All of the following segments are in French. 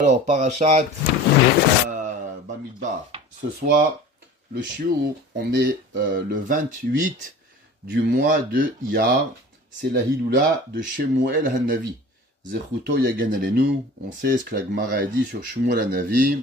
Alors, Parashat Bamidbar. Ce soir, le shiur, on est le 28 du mois de Iyar. C'est la Hiloula de Shemuel Hanavi. Zechuto Yagan Alenu. On sait ce que la Gemara a dit sur Shemuel Hanavi.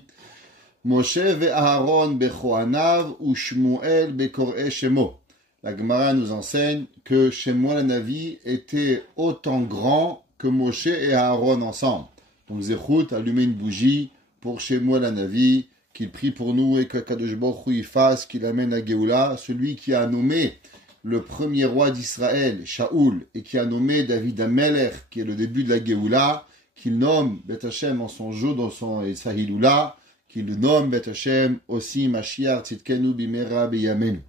Moshe ve Aharon bechoanav ou Shemuel bekor'e Shemo. La Gemara nous enseigne que Shemuel Hanavi était autant grand que Moshe et Aharon ensemble. Donc Zechut, allumer une bougie pour Shemuel Hanavi, qu'il prie pour nous et que Kadosh Baruch Hu fasse, qu'il amène à Géoula, celui qui a nommé le premier roi d'Israël, Shaoul, et qui a nommé David Amelech, qui est le début de la Géoula, qu'il nomme Bet Hashem en son jour, dans son Sahiloula, qu'il nomme Bet Hashem aussi Mashiach Tzidkenu Bimera Beyamenu.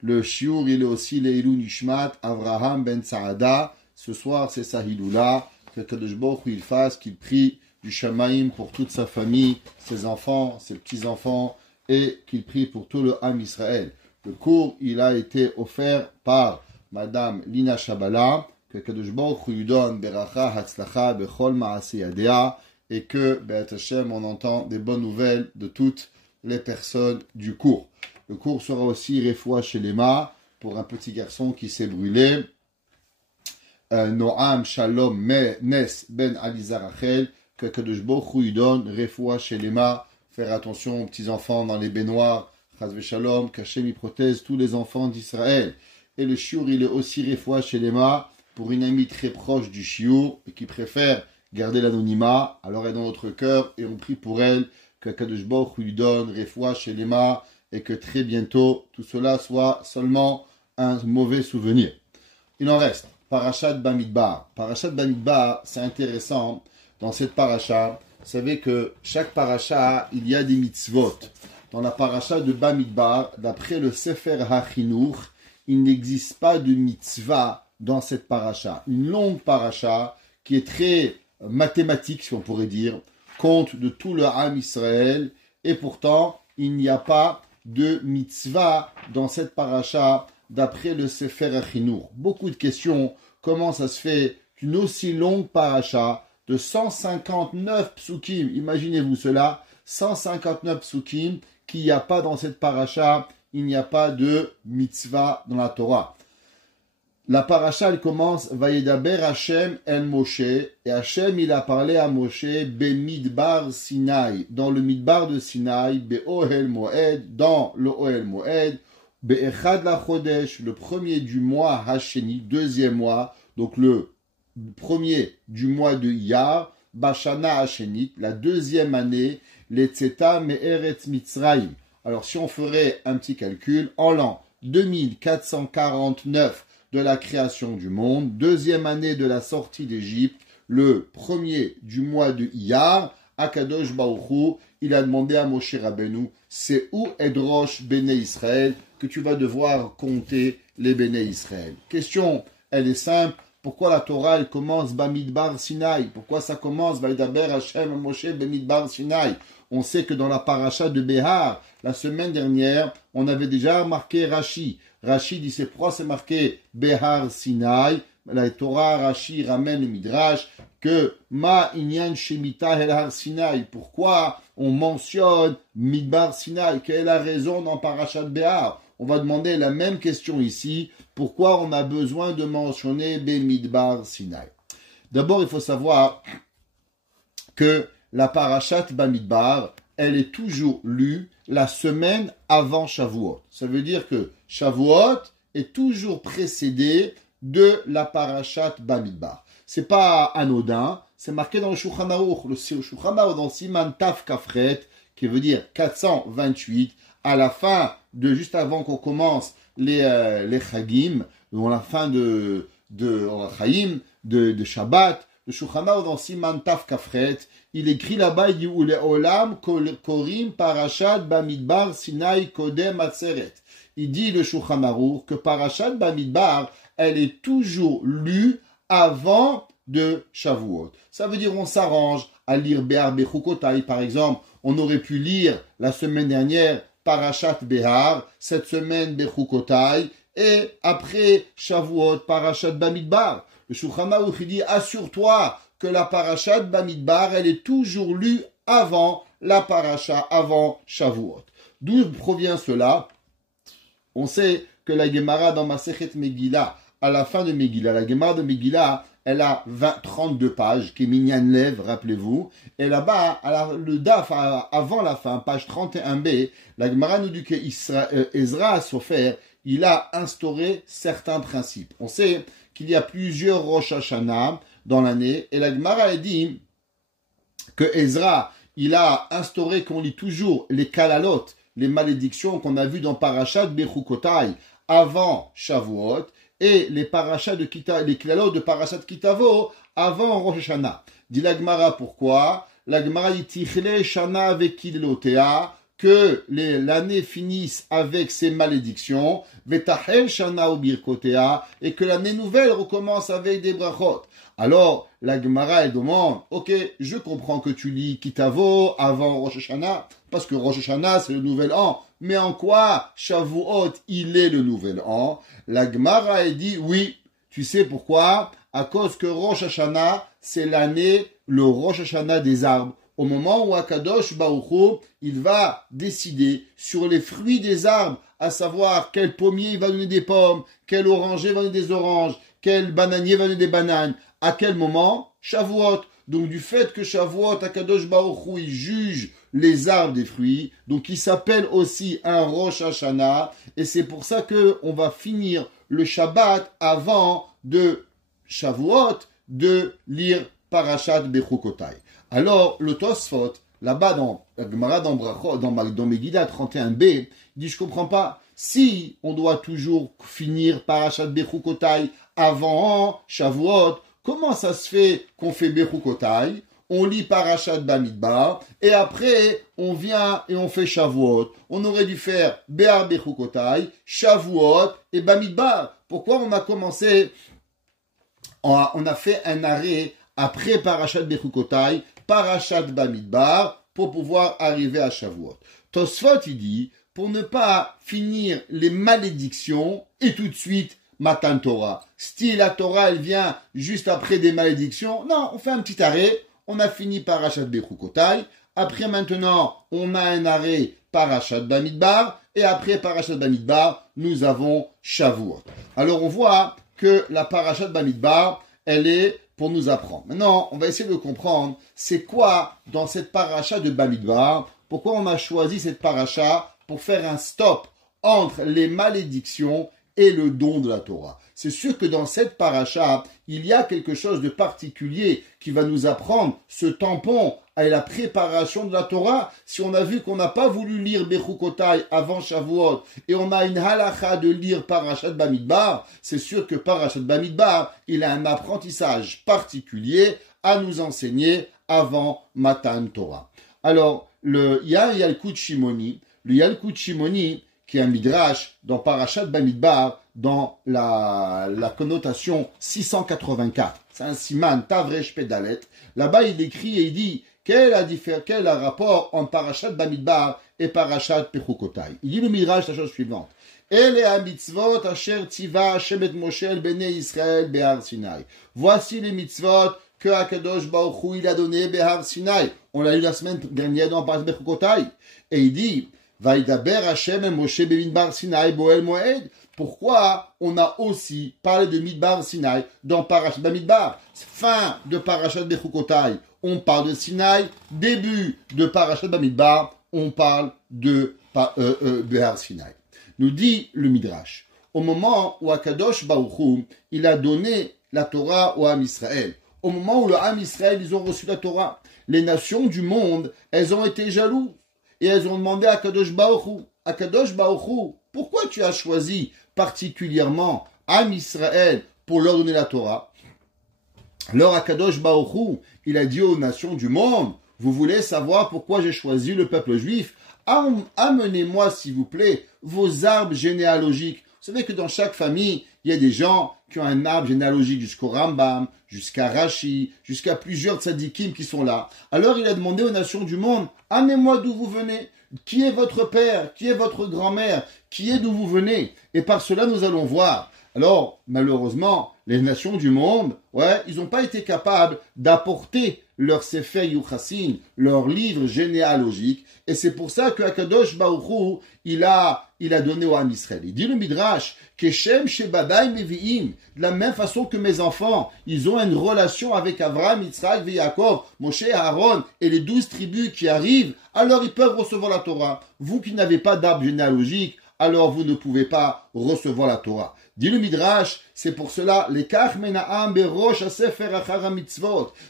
Le shiur, il est aussi Leilou Nishmat Avraham Ben Saada. Ce soir, c'est Sahiloula. Que Kadosh Baruch Hu fasse, qu'il prie du Shamaïm pour toute sa famille, ses enfants, ses petits-enfants, et qu'il prie pour tout le Ham Israël. Le cours, il a été offert par Madame Lina Shabala, que Kadosh Baruch Hu donne Beracha Hatzlacha Bechol Maaseh Yadea, et que, Be'at Hashem, on entend des bonnes nouvelles de toutes les personnes du cours. Le cours sera aussi Refoua Shelema, pour un petit garçon qui s'est brûlé, Noam Shalom Nes Ben Aliza Rachel, que Kadosh Baruch Hu donne Refoua Shelema, faire attention aux petits-enfants dans les baignoires, Chazve Shalom, qu'Hachem y protège tous les enfants d'Israël. Et le shiur, il est aussi Refoua Shelema pour une amie très proche du shiur et qui préfère garder l'anonymat, alors elle est dans notre cœur et on prie pour elle, que Kadosh Baruch Hu donne Refoua Shelema et que très bientôt tout cela soit seulement un mauvais souvenir. Il en reste. Parashat Bamidbar. Parashat Bamidbar, c'est intéressant. Dans cette parasha, vous savez que chaque parasha, il y a des mitzvot. Dans la parasha de Bamidbar, d'après le Sefer HaChinuch, il n'existe pas de mitzvah dans cette parasha. Une longue parasha qui est très mathématique, si on pourrait dire, compte de tout le Ham Israël, et pourtant, il n'y a pas de mitzvah dans cette parasha d'après le Sefer HaChinuch. Beaucoup de questions. Comment ça se fait qu'une aussi longue paracha de 159 psukim, imaginez-vous cela, 159 psukim, qu'il n'y a pas dans cette paracha, il n'y a pas de mitzvah dans la Torah. La paracha, elle commence, Vayedaber Hashem el Moshe, et Hashem, il a parlé à Moshe, Bemidbar Sinaï, dans le Midbar de Sinaï, Be'ohel Moed, dans le Ohel Moed, Be'echad la Chodesh, le premier du mois Hasheni, deuxième mois, donc le premier du mois de Iyar, Bashana Hashenit, la deuxième année, l'Etzeta Me'eretz Mitzrayim. Alors si on ferait un petit calcul, en l'an 2449 de la création du monde, deuxième année de la sortie d'Égypte, le premier du mois de Iyar, Akadosh Baruch Hu, il a demandé à Moshe Rabbeinu, c'est où Edrosh Béné Israël que tu vas devoir compter les Béné Israël. Question, elle est simple. Pourquoi la Torah, elle commence Bamidbar Sinaï? Pourquoi ça commence Vaïdaber Hashem Moshe Bamidbar Sinaï? On sait que dans la paracha de Behar, la semaine dernière, on avait déjà marqué Rashi. Rashi dit c'est pourquoi c'est marqué Behar Sinaï. La Torah, Rashi ramène le Midrash que Ma Inyan Shemita El Har Sinaï. Pourquoi on mentionne Midbar Sinaï? Quelle est la raison dans Parashat Behar? On va demander la même question ici. Pourquoi on a besoin de mentionner Bemidbar Sinaï? D'abord, il faut savoir que la Parashat Bamidbar, elle est toujours lue la semaine avant Shavuot. Ça veut dire que Shavuot est toujours précédé de la Parashat Bamidbar. C'est pas anodin, c'est marqué dans le Shulchan Aruch. Le Shulchan Aruch dans Siman Taf Kafret, qui veut dire 428, à la fin de, juste avant qu'on commence les Chagim, ou à la fin de Shabbat, le Shulchan Aruch dans Siman Taf Kafret, il écrit là-bas, il dit Ule Olam Korim Parashat Bamidbar Sinai Kodem Atzeret. Il dit le Shulchan Aruch que Parashat Bamidbar, elle est toujours lue avant de Shavuot. Ça veut dire on s'arrange à lire Behar Bechukotai, par exemple. On aurait pu lire la semaine dernière Parashat Behar, cette semaine Bechukotai, et après Shavuot, Parashat Bamidbar. Le Shulchan Aruch dit assure-toi que la Parashat Bamidbar, elle est toujours lue avant la paracha, avant Shavuot. D'où provient cela? On sait que la Gemara dans Masechet Megillah, à la fin de Megillah, la Gemara de Megillah, elle a 32 pages, qui est Minyan Lev, rappelez-vous. Et là-bas, le Daf, avant la fin, page 31b, la Gemara nous dit que Ezra Sofer, il a instauré certains principes. On sait qu'il y a plusieurs Rosh Hashanah dans l'année, et la Gemara a dit que Ezra, il a instauré qu'on lit toujours les kalalot, les malédictions qu'on a vues dans Parashat Bechukotai avant Shavuot, et les parachats de les kalalot de Parashat Kitavo avant Rosh Hashanah. Dit la Gemara pourquoi? La Gemara dit Tichle Shana avec Kilotea, que l'année finisse avec ses malédictions, Vetahel Shana ou Birkotea, et que l'année nouvelle recommence avec des brachot. Alors, la Gemara, elle demande, ok, je comprends que tu lis Kitavo avant Rosh Hashanah, parce que Rosh Hashanah, c'est le nouvel an. Mais en quoi Shavuot, il est le nouvel an? La Gemara, elle dit, oui, tu sais pourquoi? À cause que Rosh Hashanah, c'est l'année, le Rosh Hashanah des arbres. Au moment où Akadosh Baruch Hu, il va décider sur les fruits des arbres, à savoir quel pommier il va donner des pommes, quel oranger va donner des oranges, quel bananier va donner des bananes. À quel moment? Shavuot. Donc du fait que Shavuot, Akadosh Baruch Hu, il juge les arbres des fruits, donc il s'appelle aussi un Rosh Hashanah, et c'est pour ça que on va finir le Shabbat avant de Shavuot, de lire Parashat Bechukotai. Alors, le Tosfot, là-bas dans la Gemara dans Megillah 31b, il dit, je comprends pas, si on doit toujours finir Parashat Bechukotai avant Shavuot, comment ça se fait qu'on fait Bechukotai, on lit Parashat Bamidbar, et après, on vient et on fait Shavuot. On aurait dû faire Be'ar Bechukotai, Shavuot et Bamidbar. Pourquoi on a commencé, on a fait un arrêt après Parashat Bechukotai, Parashat Bamidbar, pour pouvoir arriver à Shavuot. Tosfot, il dit, pour ne pas finir les malédictions, et tout de suite, Matan Torah. Style, la Torah, elle vient juste après des malédictions. Non, on fait un petit arrêt. On a fini Parashat Bechukotai. Après, maintenant, on a un arrêt Parashat Bamidbar. Et après Parashat Bamidbar, nous avons Shavuot. Alors, on voit que la Parashat Bamidbar, elle est pour nous apprendre. Maintenant, on va essayer de comprendre c'est quoi dans cette Parashat de Bamidbar. Pourquoi on a choisi cette Parashat pour faire un stop entre les malédictions et le don de la Torah. C'est sûr que dans cette paracha, il y a quelque chose de particulier qui va nous apprendre ce tampon à la préparation de la Torah. Si on a vu qu'on n'a pas voulu lire Bechukotai avant Shavuot et on a une halakha de lire Parashat Bamidbar, c'est sûr que Parashat Bamidbar, il a un apprentissage particulier à nous enseigner avant Matan Torah. Alors, il y a Yalkut Shimoni. Le Yalkut Shimoni, qui est un midrash dans Parashat Bamidbar, dans la connotation 684. C'est un siman, Tavresh Pedalet. Là-bas, il écrit et il dit, quel est le rapport entre Parashat Bamidbar et Parashat Bechukotai? Il dit le midrash la chose suivante. Ele ha-mitzvot asher tiva Hashem et Moshe el bnei Israël behar Sinai. Voici les mitzvot que Akadosh Baruch Hu il a donné behar Sinai. On l'a lu la semaine dernière dans Parashat Bechukotai. Et il dit, Vaidaber Hashem et Moshe bemidbar Sinai boel moed. Pourquoi on a aussi parlé de Midbar Sinai dans Parashat Bamidbar? Fin de Parashat Bechukotai, on parle de Sinai. Début de Parashat Bamidbar, on parle de Behar Sinai. Nous dit le Midrash, au moment où Akadosh Baruch Hu, il a donné la Torah au Ham Israël, au moment où le Ham Israël, ils ont reçu la Torah, les nations du monde, elles ont été jalouses et elles ont demandé à Akadosh Baruch Hu, Akadosh Baruch Hu, pourquoi tu as choisi particulièrement Ham Israël pour leur donner la Torah? Alors Akadosh Baruch Hu, il a dit aux nations du monde, vous voulez savoir pourquoi j'ai choisi le peuple juif? Amenez-moi s'il vous plaît vos arbres généalogiques. Vous savez que dans chaque famille, il y a des gens qui ont un arbre généalogique jusqu'au Rambam, jusqu'à Rashi, jusqu'à plusieurs tzadikim qui sont là. Alors il a demandé aux nations du monde, amenez-moi d'où vous venez. Qui est votre père? Qui est votre grand-mère? Qui est d'où vous venez? Et par cela, nous allons voir. Alors, malheureusement, les nations du monde, ils n'ont pas été capables d'apporter leur Sefer Yuchassin, leur livre généalogique, et c'est pour ça que Akadosh Baruch Hu, il a donné au Ham Israël. Il dit le Midrash, Keshem Shebadai Mevi'im, de la même façon que mes enfants, ils ont une relation avec Abraham, Yitzhak, Yaakov, Moshe, Aaron, et les 12 tribus qui arrivent, alors ils peuvent recevoir la Torah. Vous qui n'avez pas d'arbre généalogique, alors vous ne pouvez pas recevoir la Torah. Dit le Midrash, c'est pour cela,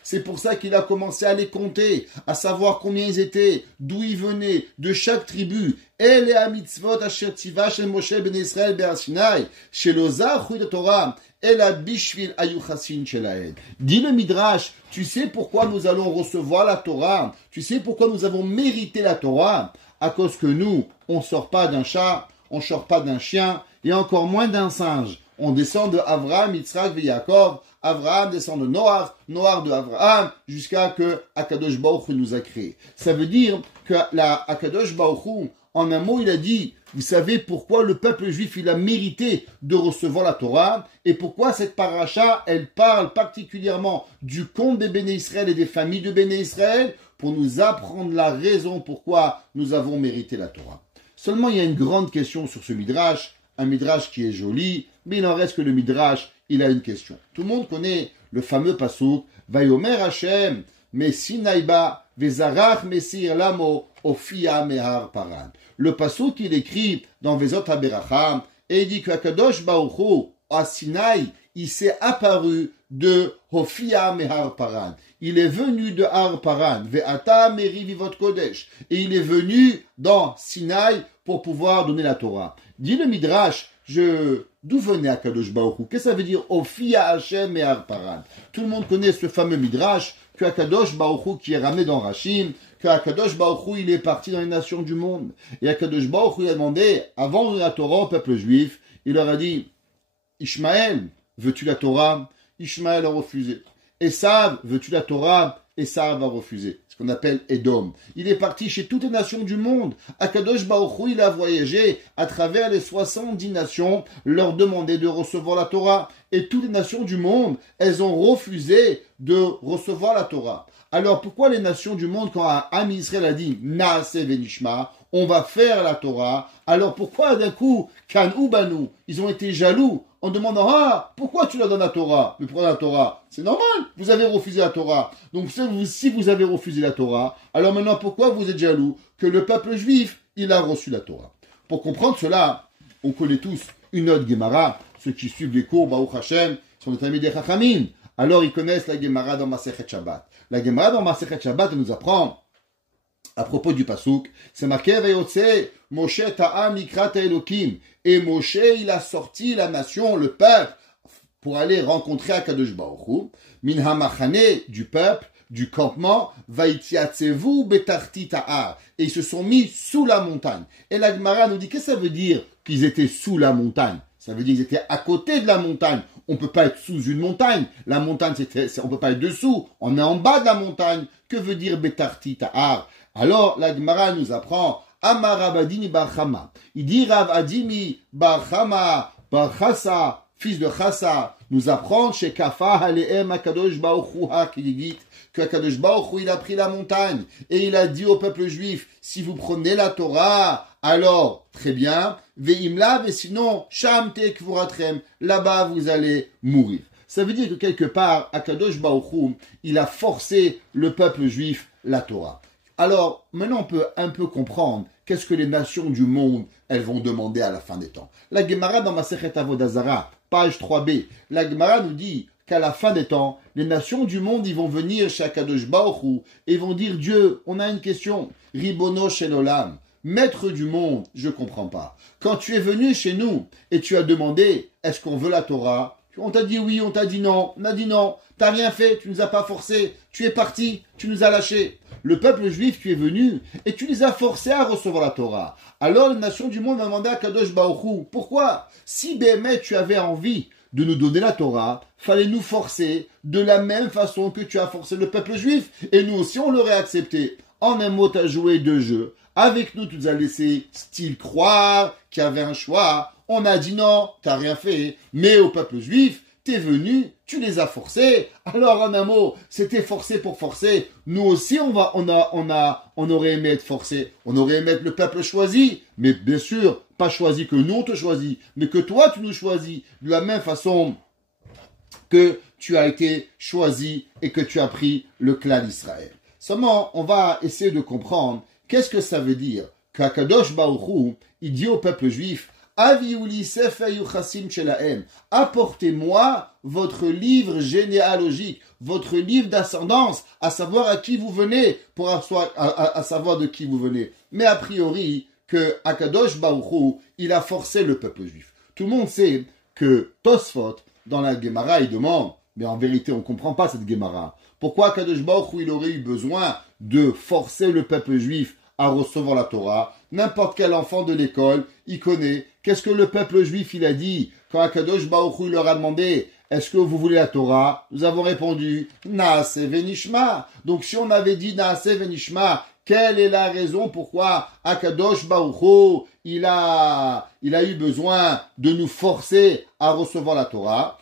c'est pour ça qu'il a commencé à les compter, à savoir combien ils étaient, d'où ils venaient, de chaque tribu. Et les mitzvot asher tiva shel Moshe ben Israël be'ar Sinai, shel ozar chuy de Torah, et la bishvil ayuchasin shelaed. Dit le Midrash, tu sais pourquoi nous allons recevoir la Torah? Tu sais pourquoi nous avons mérité la Torah? À cause que nous, on sort pas d'un chat, on sort pas d'un chien, et encore moins d'un singe. On descend de Avraham, Yitzhak et Yaakov. Avraham descend de Noach, Noach de Avraham, jusqu'à que Akadosh Baruch Hu nous a créés. Ça veut dire que Akadosh Baruch Hu, en un mot, il a dit, vous savez pourquoi le peuple juif, il a mérité de recevoir la Torah, et pourquoi cette paracha, elle parle particulièrement du compte des Béné Israël et des familles de Béné Israël, pour nous apprendre la raison pourquoi nous avons mérité la Torah. Seulement, il y a une grande question sur ce Midrash, un Midrash qui est joli, mais il en reste que le Midrash, il a une question. Tout le monde connaît le fameux pasuk, Vayomer Hashem, Mesinaïba, Vezarach Mesir Lamo, Ofia Mehar Paran. Le pasuk qu'il écrit dans Vezot HaBerachah, et il dit que Akadosh Baruch Hu, à Sinaï, il s'est apparu de Ofia Mehar Paran. Il est venu de Har Paran, Ve'ata Meri Vivot Kodesh, et il est venu dans Sinaï pour pouvoir donner la Torah. Dit le Midrash, d'où venait Akadosh Baruch Hu? Qu'est-ce que ça veut dire Ofia Hashem et Har Paran? Tout le monde connaît ce fameux Midrash, que Akadosh Baruch Hu qui est ramé dans Rachim, que Akadosh Baruch Hu il est parti dans les nations du monde. Et Akadosh Baruch Hu a demandé, avant de donner la Torah au peuple juif, il leur a dit, Ishmaël, veux-tu la Torah? Ishmaël a refusé. Esav, veux-tu la Torah? Esav a refusé. Ce qu'on appelle Edom. Il est parti chez toutes les nations du monde. Akadosh Baruch Hu, il a voyagé à travers les 70 nations, leur demander de recevoir la Torah. Et toutes les nations du monde, elles ont refusé de recevoir la Torah. Alors pourquoi les nations du monde, quand Am Israël a dit Naase Venishma, on va faire la Torah, alors pourquoi d'un coup, Kan ou Banu, ils ont été jaloux en demandant ah, pourquoi tu leur donnes la Torah? Mais pourquoi la Torah? C'est normal, vous avez refusé la Torah. Donc si vous avez refusé la Torah, alors maintenant pourquoi vous êtes jaloux que le peuple juif, il a reçu la Torah? Pour comprendre cela, on connaît tous une autre Gemara, ceux qui suivent les cours, Baruch Hashem, sont des amis des Chachamim. Alors ils connaissent la Gemara dans Masechet Shabbat. La Gemara dans Masechet Shabbat nous apprend à propos du pasuk, c'est marqué Vayotse Moshe Ta'am Mikrat Elokim, et Moshe il a sorti la nation, le peuple, pour aller rencontrer Akadosh Baruch Hu, Min Hamachane du peuple, du campement, Vaitiatsevu Betarti Ta'ar, et ils se sont mis sous la montagne. Et la Gemara nous dit qu'est-ce que ça veut dire qu'ils étaient sous la montagne? Ça veut dire qu'ils étaient à côté de la montagne. On ne peut pas être sous une montagne. La montagne, on ne peut pas être dessous. On est en bas de la montagne. Que veut dire Betarti Ta'ar? Alors, la Gemara nous apprend Amar Rabadini Bar Chama. Il dit Rav Adimi Bar Chama, Bar Chassa, fils de Chassa, nous apprend chez Kafa Haleem Akadosh Baruch Hu HaKiligit, que Akadosh Baruch Hu il a pris la montagne et il a dit au peuple juif, si vous prenez la Torah, alors très bien, Veimla, et sinon Sham Tekvuratrem, là-bas vous allez mourir. Ça veut dire que quelque part, Akadosh Baruch Hu, il a forcé le peuple juif la Torah. Alors, maintenant on peut un peu comprendre qu'est-ce que les nations du monde, elles vont demander à la fin des temps. La Gemara dans Masechet Avodah Zarah, page 3b, la Gemara nous dit qu'à la fin des temps, les nations du monde, ils vont venir chez Akadosh Baruch Hu et vont dire, Dieu, on a une question, Ribono Shel Olam, maître du monde, je comprends pas. Quand tu es venu chez nous et tu as demandé, est-ce qu'on veut la Torah? On t'a dit oui, on t'a dit non, on a dit non, t'as rien fait, tu nous as pas forcé, tu es parti, tu nous as lâchés. Le peuple juif, tu es venu et tu les as forcés à recevoir la Torah. Alors les nations du monde ont demandé à Kadosh Baruch Hu, pourquoi? Si Béhémet tu avais envie de nous donner la Torah, fallait nous forcer de la même façon que tu as forcé le peuple juif. Et nous aussi, on l'aurait accepté. En un mot, tu as joué deux jeux. Avec nous, tu nous as laissé style croire qu'il y avait un choix. On a dit non, t'as rien fait. Mais au peuple juif, t'es venu, tu les as forcés. Alors en un mot, c'était forcé pour forcer. Nous aussi, on aurait aimé être forcés. On aurait aimé être le peuple choisi. Mais bien sûr, pas choisi que nous on te choisit, mais que toi tu nous choisis. De la même façon que tu as été choisi et que tu as pris le clan d'Israël. Seulement, on va essayer de comprendre qu'est-ce que ça veut dire qu'Akadosh Baruch Hu, il dit au peuple juif, Aviuli Sefer Yuchasim Shelahem, apportez-moi votre livre généalogique, votre livre d'ascendance, à savoir à qui vous venez, pour à savoir de qui vous venez. Mais a priori, que Akadosh Baruch Hu, il a forcé le peuple juif. Tout le monde sait que Tosfot, dans la Gemara, il demande, mais en vérité, on ne comprend pas cette Gemara. Pourquoi Akadosh Baruch Hu, il aurait eu besoin de forcer le peuple juif à recevoir la Torah? N'importe quel enfant de l'école, il connaît. Qu'est-ce que le peuple juif, il a dit quand Akadosh Baruch Hu leur a demandé, est-ce que vous voulez la Torah? Nous avons répondu, Naase Venishma. Donc si on avait dit Naase Venishma, quelle est la raison pourquoi Akadosh Baruch Hu, il a eu besoin de nous forcer à recevoir la Torah?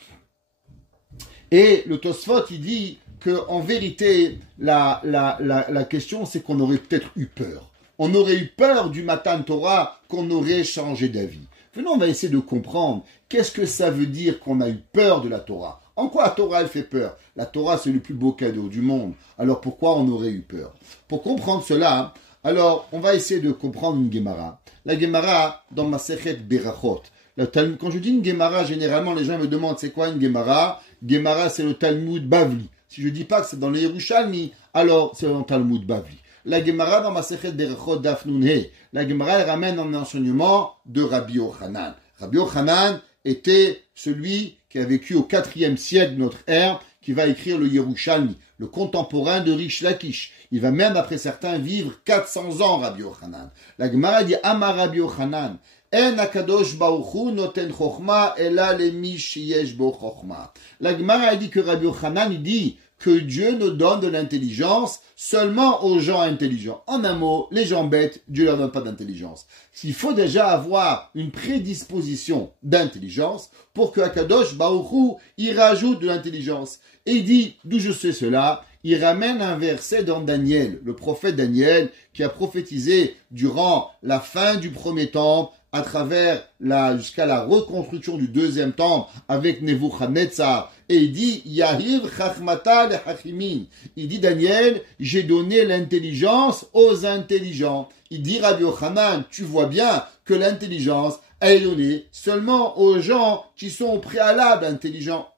Et le Tosfot, il dit que en vérité, la question, c'est qu'on aurait peut-être eu peur. On aurait eu peur du Matan Torah, qu'on aurait changé d'avis. Maintenant, on va essayer de comprendre qu'est-ce que ça veut dire qu'on a eu peur de la Torah. En quoi la Torah, elle fait peur? La Torah, c'est le plus beau cadeau du monde. Alors pourquoi on aurait eu peur? Pour comprendre cela, alors on va essayer de comprendre une Gemara. La Gemara, dans Masechet Berachot. Quand je dis une Gemara, généralement, les gens me demandent c'est quoi une Gemara? Gemara, c'est le Talmud Bavli. Si je dis pas que c'est dans les Yerushalmi, alors c'est dans le Talmud Bavli. La Gemara dans Masechet Berachot Daf Nun He, la Gemara elle ramène un enseignement de Rabbi Yochanan. Rabbi Yochanan était celui qui a vécu au 4e siècle de notre ère, qui va écrire le Yerushalmi, le contemporain de Rish Lakish. Il va même, après certains, vivre 400 ans, Rabbi Yochanan. La Gemara dit Amar Rabbi Yochanan. En akadosh baruch hu noten chokhma ela lemi sheyesh bo chokhma. La Gemara dit que Rabbi Yochanan il dit que Dieu ne donne de l'intelligence seulement aux gens intelligents. En un mot, les gens bêtes, Dieu ne leur donne pas d'intelligence. Il faut déjà avoir une prédisposition d'intelligence pour que Akadosh Baruch Hu y rajoute de l'intelligence. Et il dit, d'où je sais cela, il ramène un verset dans Daniel, le prophète Daniel, qui a prophétisé durant la fin du premier temple, à travers jusqu'à la reconstruction du deuxième temple avec Nebuchadnezzar. Et il dit, Yahiv chachmata lechachimin. Il dit, Daniel, j'ai donné l'intelligence aux intelligents. Il dit, Rabbi Yochanan, tu vois bien que l'intelligence est donnée seulement aux gens qui sont au préalable intelligents.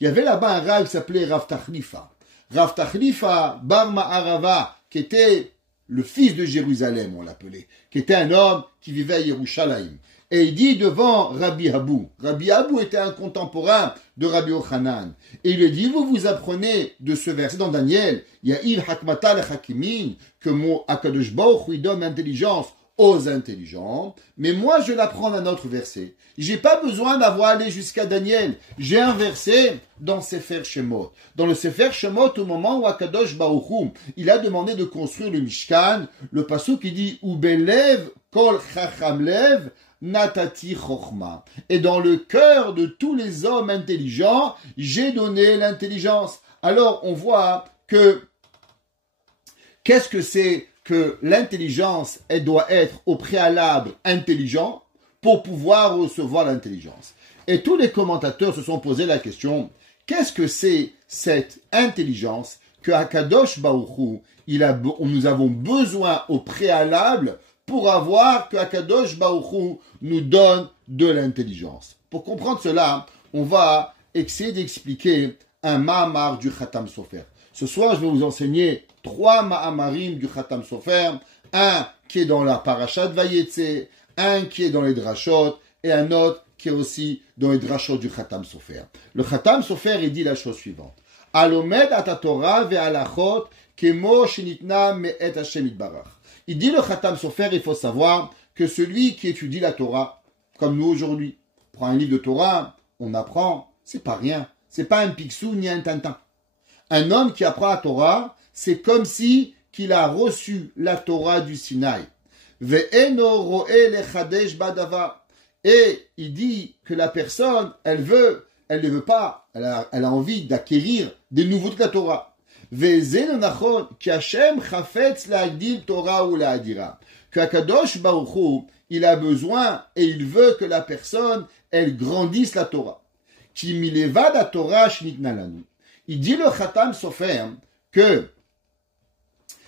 Il y avait là-bas un rav qui s'appelait Rav Tachlifa. Rav Tachlifa Bar Ma'arava, qui était le fils de Jérusalem, on l'appelait, qui était un homme qui vivait à Yerushalayim. Et il dit devant Rabbi Abou. Rabbi Abou était un contemporain de Rabbi Yochanan. Et il lui dit, vous apprenez de ce verset dans Daniel, Ya'il hakmata lechakimin, que mon Akadosh Baruch Hu donne l'intelligence aux intelligents. Mais moi, je l'apprends d'un autre verset. J'ai pas besoin d'avoir allé jusqu'à Daniel. J'ai un verset dans Sefer Shemot. Dans le Sefer Shemot, au moment où Akadosh Baruch Hu, il a demandé de construire le Mishkan, le pasuk qui dit, Ubelev kol chacham lev, natati chokhma. Et dans le cœur de tous les hommes intelligents, j'ai donné l'intelligence. Alors, on voit que, qu'est-ce que c'est que l'intelligence, elle doit être au préalable intelligent pour pouvoir recevoir l'intelligence. Et tous les commentateurs se sont posé la question, qu'est-ce que c'est cette intelligence que Akadosh Baruch Hu, nous avons besoin au préalable pour avoir que Akadosh Baruch Hu nous donne de l'intelligence. Pour comprendre cela, on va essayer d'expliquer un Mahamar du Khatam Sofer. Ce soir, je vais vous enseigner 3 Mahamarim du Khatam Sofer, un qui est dans la Parashat Vayetze, un qui est dans les Drashot, et un autre qui est aussi dans les Drashot du Khatam Sofer. Le Khatam Sofer, il dit la chose suivante. Alomed atatorah ve'alachot kemo shenitna me'et Hashem itbarach. Il dit le Khatam Sofer, il faut savoir que celui qui étudie la Torah, comme nous aujourd'hui, prend un livre de Torah, on apprend, c'est pas rien. C'est pas un Picsou ni un Tintin. Un homme qui apprend la Torah, c'est comme si qu'il a reçu la Torah du Sinaï. Ve'eno ro'e lechadesh badavar. Et il dit que la personne, elle veut elle ne veut pas, elle a envie d'acquérir des nouveautés de la Torah. Que Akadosh Baruch Hu, il a besoin et il veut que la personne, elle grandisse la Torah. Il dit le Khatam Sofer que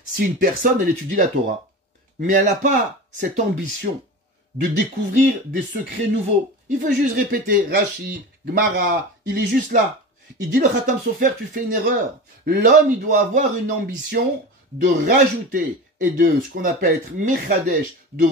si une personne, elle étudie la Torah, mais elle n'a pas cette ambition de découvrir des secrets nouveaux, il veut juste répéter Rashi, Gemara, il est juste là. Il dit le Khatam Sofer, tu fais une erreur. L'homme, il doit avoir une ambition de rajouter et de ce qu'on appelle être Mechadesh, de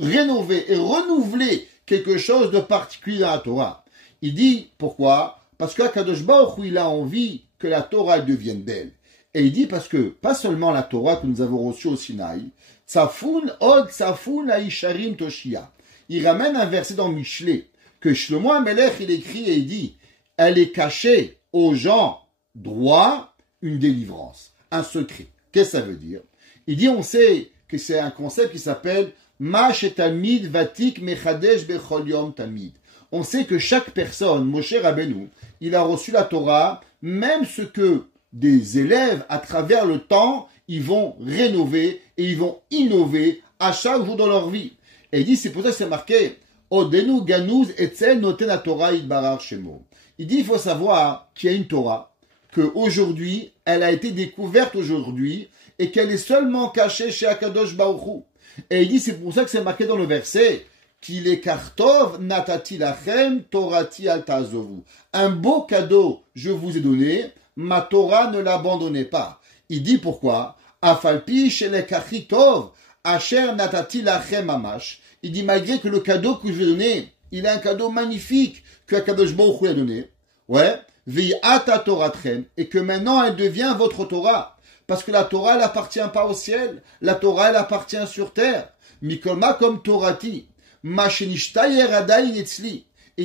rénover et renouveler quelque chose de particulier dans la Torah. Il dit, pourquoi? Parce qu'Akadosh Baruch Hu, il a envie que la Torah devienne belle. Et il dit parce que, pas seulement la Torah que nous avons reçue au Sinaï, Tsafun od Tsafun Aisharim Toshia. Il ramène un verset dans Michelet, que Shlomo HaMelech, il écrit et il dit, elle est cachée aux gens droits une délivrance, un secret. Qu'est-ce que ça veut dire? Il dit, on sait que c'est un concept qui s'appelle Ma shetamid vatik mechadesh bechol yom tamid. On sait que chaque personne, Moshe Rabbeinu, il a reçu la Torah, même ce que des élèves, à travers le temps, ils vont rénover et ils vont innover à chaque jour dans leur vie. Et il dit, c'est pour ça que c'est marqué, Odenu ganuz etzel noten la Torah idbarar shemo. Il dit, il faut savoir qu'il y a une Torah, qu'aujourd'hui, elle a été découverte aujourd'hui, et qu'elle est seulement cachée chez Akadosh Baruch Hu. Et il dit, c'est pour ça que c'est marqué dans le verset, qu'il est kartov natati lachem torati al tazovu. Un beau cadeau je vous ai donné, ma Torah ne l'abandonnez pas. Il dit pourquoi? Afalpi shelekachitov asher natati lachem mamash. Il dit malgré que le cadeau que je vais donner, il est un cadeau magnifique que Akadosh Baruch Hu a donné. Ouais. Vi'ata toratchem. Et que maintenant elle devient votre Torah. Parce que la Torah, elle n'appartient pas au ciel. La Torah, elle appartient sur terre. Mikolma comme Torati. Il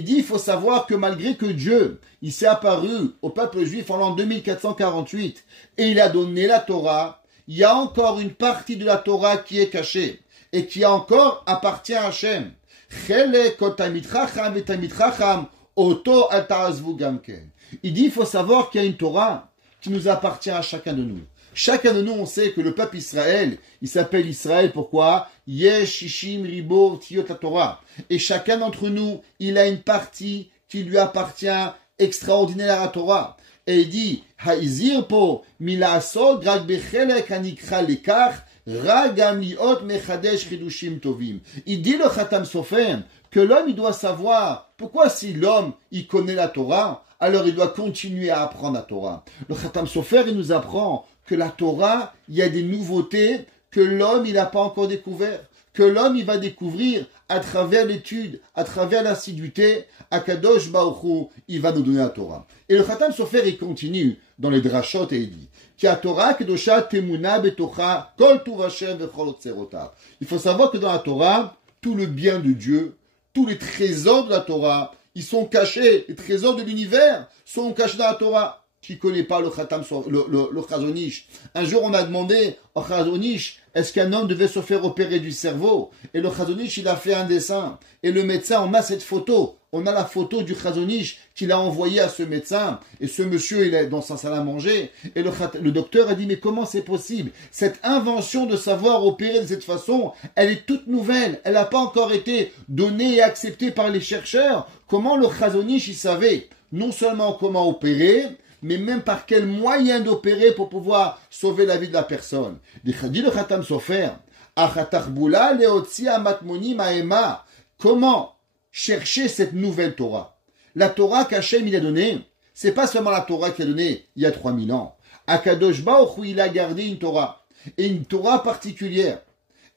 dit, il faut savoir que malgré que Dieu, il s'est apparu au peuple juif en l'an 2448 et il a donné la Torah, il y a encore une partie de la Torah qui est cachée et qui encore appartient à Hachem. Il dit, il faut savoir qu'il y a une Torah qui nous appartient à chacun de nous. Chacun de nous, on sait que le peuple Israël, il s'appelle Israël, pourquoi? Yesh, Shishim, Ribo, Tiyot, la Torah. Et chacun d'entre nous, il a une partie qui lui appartient extraordinaire à la Torah. Et il dit, Haizir po, milasod, grag bechelek, hanikra lekach, ragam liot, mechadesh, chidushim tovim. Il dit le Khatam Sofer que l'homme, il doit savoir, pourquoi si l'homme, il connaît la Torah, alors il doit continuer à apprendre la Torah. Le Khatam Sofer, il nous apprend que la Torah, il y a des nouveautés que l'homme, il n'a pas encore découvert, que l'homme, il va découvrir à travers l'étude, à travers l'assiduité, Akadosh Baruch Hu, il va nous donner la Torah. Et le Khatam Sofer, il continue dans les drashot et il dit, Ki Torah kedosha temuna betocha kol tuv Hashem vechol otzerotav. Il faut savoir que dans la Torah, tout le bien de Dieu, tous les trésors de la Torah, ils sont cachés, les trésors de l'univers sont cachés dans la Torah. Qui connaît pas le Khatam, le Chazon Ish. Un jour, on a demandé au Chazon Ish, est-ce qu'un homme devait se faire opérer du cerveau? Et le Chazon Ish, il a fait un dessin. Et le médecin, on a cette photo. On a la photo du Chazon Ish qu'il a envoyé à ce médecin. Et ce monsieur, il est dans sa salle à manger. Et le docteur a dit, mais comment c'est possible? Cette invention de savoir opérer de cette façon, elle est toute nouvelle. Elle n'a pas encore été donnée et acceptée par les chercheurs. Comment le Chazon Ish, il savait non seulement comment opérer, mais même par quel moyen d'opérer pour pouvoir sauver la vie de la personne. Dit le Khatam Sofer, comment chercher cette nouvelle Torah? La Torah qu'Hachem il a donnée, c'est pas seulement la Torah qu'il a donnée il y a 3000 ans. Akadosh Baruch Hu, il a gardé une Torah, et une Torah particulière.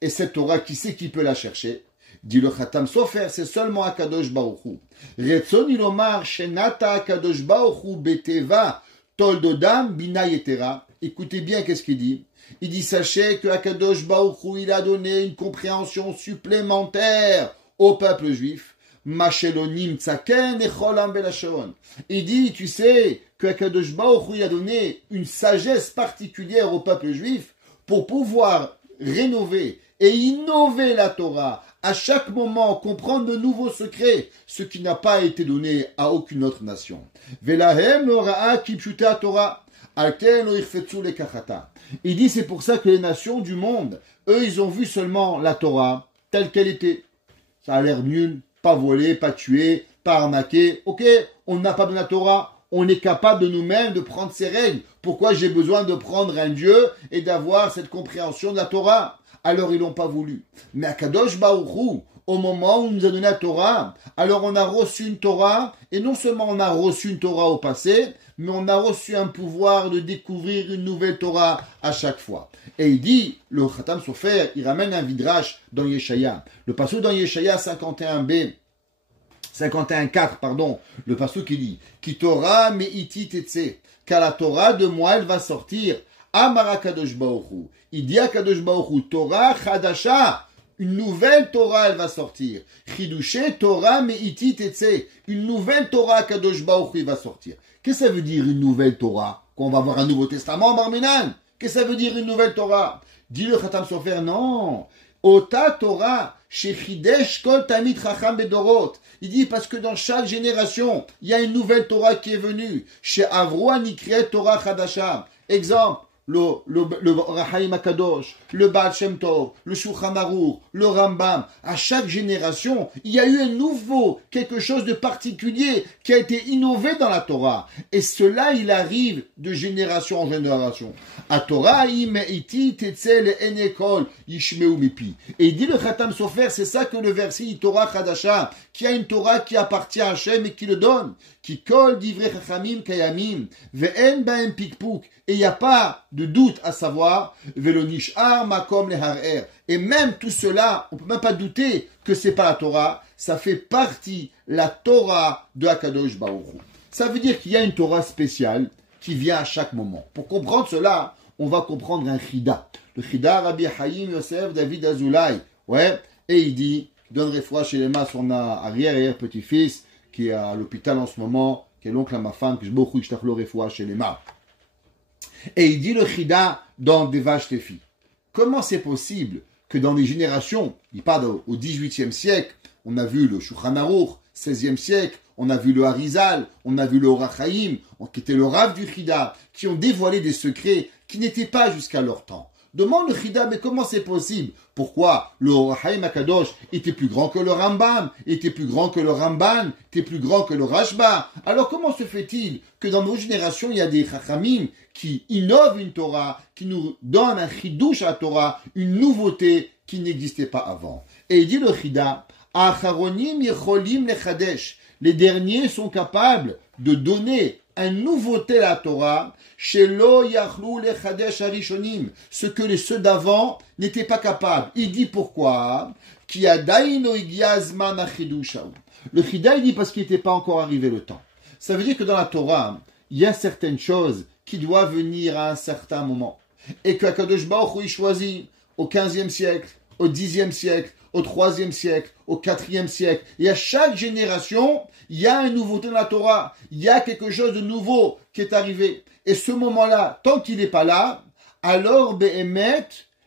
Et cette Torah, qui sait qui peut la chercher? Dit le Khatam Sofer, c'est seulement Akadosh Baruch Hu. Retzon ilomar shenata Akadosh Baruch Hu beteva toldodam bina yetera. Écoutez bien qu'est-ce qu'il dit. Il dit, sachez que Akadosh Baruch Hu, il a donné une compréhension supplémentaire au peuple juif. Mashelonim tzaken echolam belashon. Il dit, tu sais que Akadosh Baruch Hu, il a donné une sagesse particulière au peuple juif pour pouvoir rénover et innover la Torah. À chaque moment, comprendre de nouveaux secrets, ce qui n'a pas été donné à aucune autre nation. Velahem l'ora'a kipshuta Torah. Il dit c'est pour ça que les nations du monde, eux, ils ont vu seulement la Torah telle qu'elle était. Ça a l'air nul, pas volé, pas tué, pas arnaqué. Ok, on n'a pas de la Torah. On est capable de nous-mêmes de prendre ces règles. Pourquoi j'ai besoin de prendre un Dieu et d'avoir cette compréhension de la Torah? Alors ils n'ont pas voulu. Mais à Kadosh Baruch Hu, au moment où on nous a donné la Torah, alors on a reçu une Torah, et non seulement on a reçu une Torah au passé, mais on a reçu un pouvoir de découvrir une nouvelle Torah à chaque fois. Et il dit, le Khatam Sofer, il ramène un vidrash dans Yeshaya. Le passage dans Yeshaya 51b, 51.4, pardon, le passage qui dit, Ki Torah me'iti tetse, car la Torah de moi elle va sortir, Amara Kadosh Baruch Hu. Il dit à Kadosh Baruch Hu, Torah Chadasha, une nouvelle Torah elle va sortir. Chidushe Torah me'iti tetse, une nouvelle Torah Kadosh Baruch Hu va sortir. Qu'est-ce que ça veut dire une nouvelle Torah? Qu'on va avoir un nouveau testament, Barminan? Qu'est-ce que ça veut dire une nouvelle Torah? Dit le Khatam Sofer, non. Ota Torah, shechidesh kol tamid chacham bedorot. Il dit parce que dans chaque génération, il y a une nouvelle Torah qui est venue. Chez Avroa nikret Torah chadasha. Exemple, le Rahaim Akadosh, le Baal Shem Tov, le Shulchan Aruch, le Rambam. À chaque génération, il y a eu un nouveau, quelque chose de particulier qui a été innové dans la Torah. Et cela, il arrive de génération en génération. A Torah, iti tetzel enekol yishmeu mipi. Et il dit le Khatam Sofer, c'est ça que le verset dit Torah Chadasha, qui a une Torah qui appartient à Hachem et qui le donne. Qui kol divrei chachamim kayamim, ve'en baem pikpuk. Et il n'y a pas de doute à savoir, velo nishar makom leharer. Et même tout cela, on ne peut même pas douter que c'est pas la Torah, ça fait partie la Torah de Hakadosh Baruch Hu. Ça veut dire qu'il y a une Torah spéciale qui vient à chaque moment. Pour comprendre cela, on va comprendre un chida. Le chida Rabbi Chaim Yosef David Azoulay. Ouais, et il dit, il donne refoua chez les mas, son arrière-petit-fils, qui est à l'hôpital en ce moment, qui est l'oncle à ma femme, que je beaucoup ishtachlo refoua chez les mas. Et il dit le chida dans des vaches Tefi. Comment c'est possible que dans les générations, il parle au 18e siècle, on a vu le Shulchan Aruch, 16e siècle, on a vu le Harizal, on a vu le Orach Chaim, qui était le Rav du Chida, qui ont dévoilé des secrets qui n'étaient pas jusqu'à leur temps. Demande le Chida, mais comment c'est possible? Pourquoi le Orach Chaim Akadosh était plus grand que le Rambam, était plus grand que le Ramban, était plus grand que le Rashba? Alors comment se fait-il que dans nos générations, il y a des Chachamim qui innovent une Torah, qui nous donnent un Chidush à la Torah, une nouveauté qui n'existait pas avant? Et il dit le Chida, Acharonim yecholim lechadesh. Les derniers sont capables de donner une nouveauté à la Torah, shelo yachlu lechadesh harishonim, ce que ceux d'avant n'étaient pas capables. Il dit pourquoi? Ki adaino igia zman achidushahu. Le Chida, il dit parce qu'il n'était pas encore arrivé le temps. Ça veut dire que dans la Torah, il y a certaines choses qui doivent venir à un certain moment. Et que Akadosh Baruch Hu choisit au 15e siècle, au 10e siècle, au 3e siècle, au 4e siècle. Et à chaque génération, il y a une nouveauté dans la Torah. Il y a quelque chose de nouveau qui est arrivé. Et ce moment-là, tant qu'il n'est pas là, alors, Be'emet,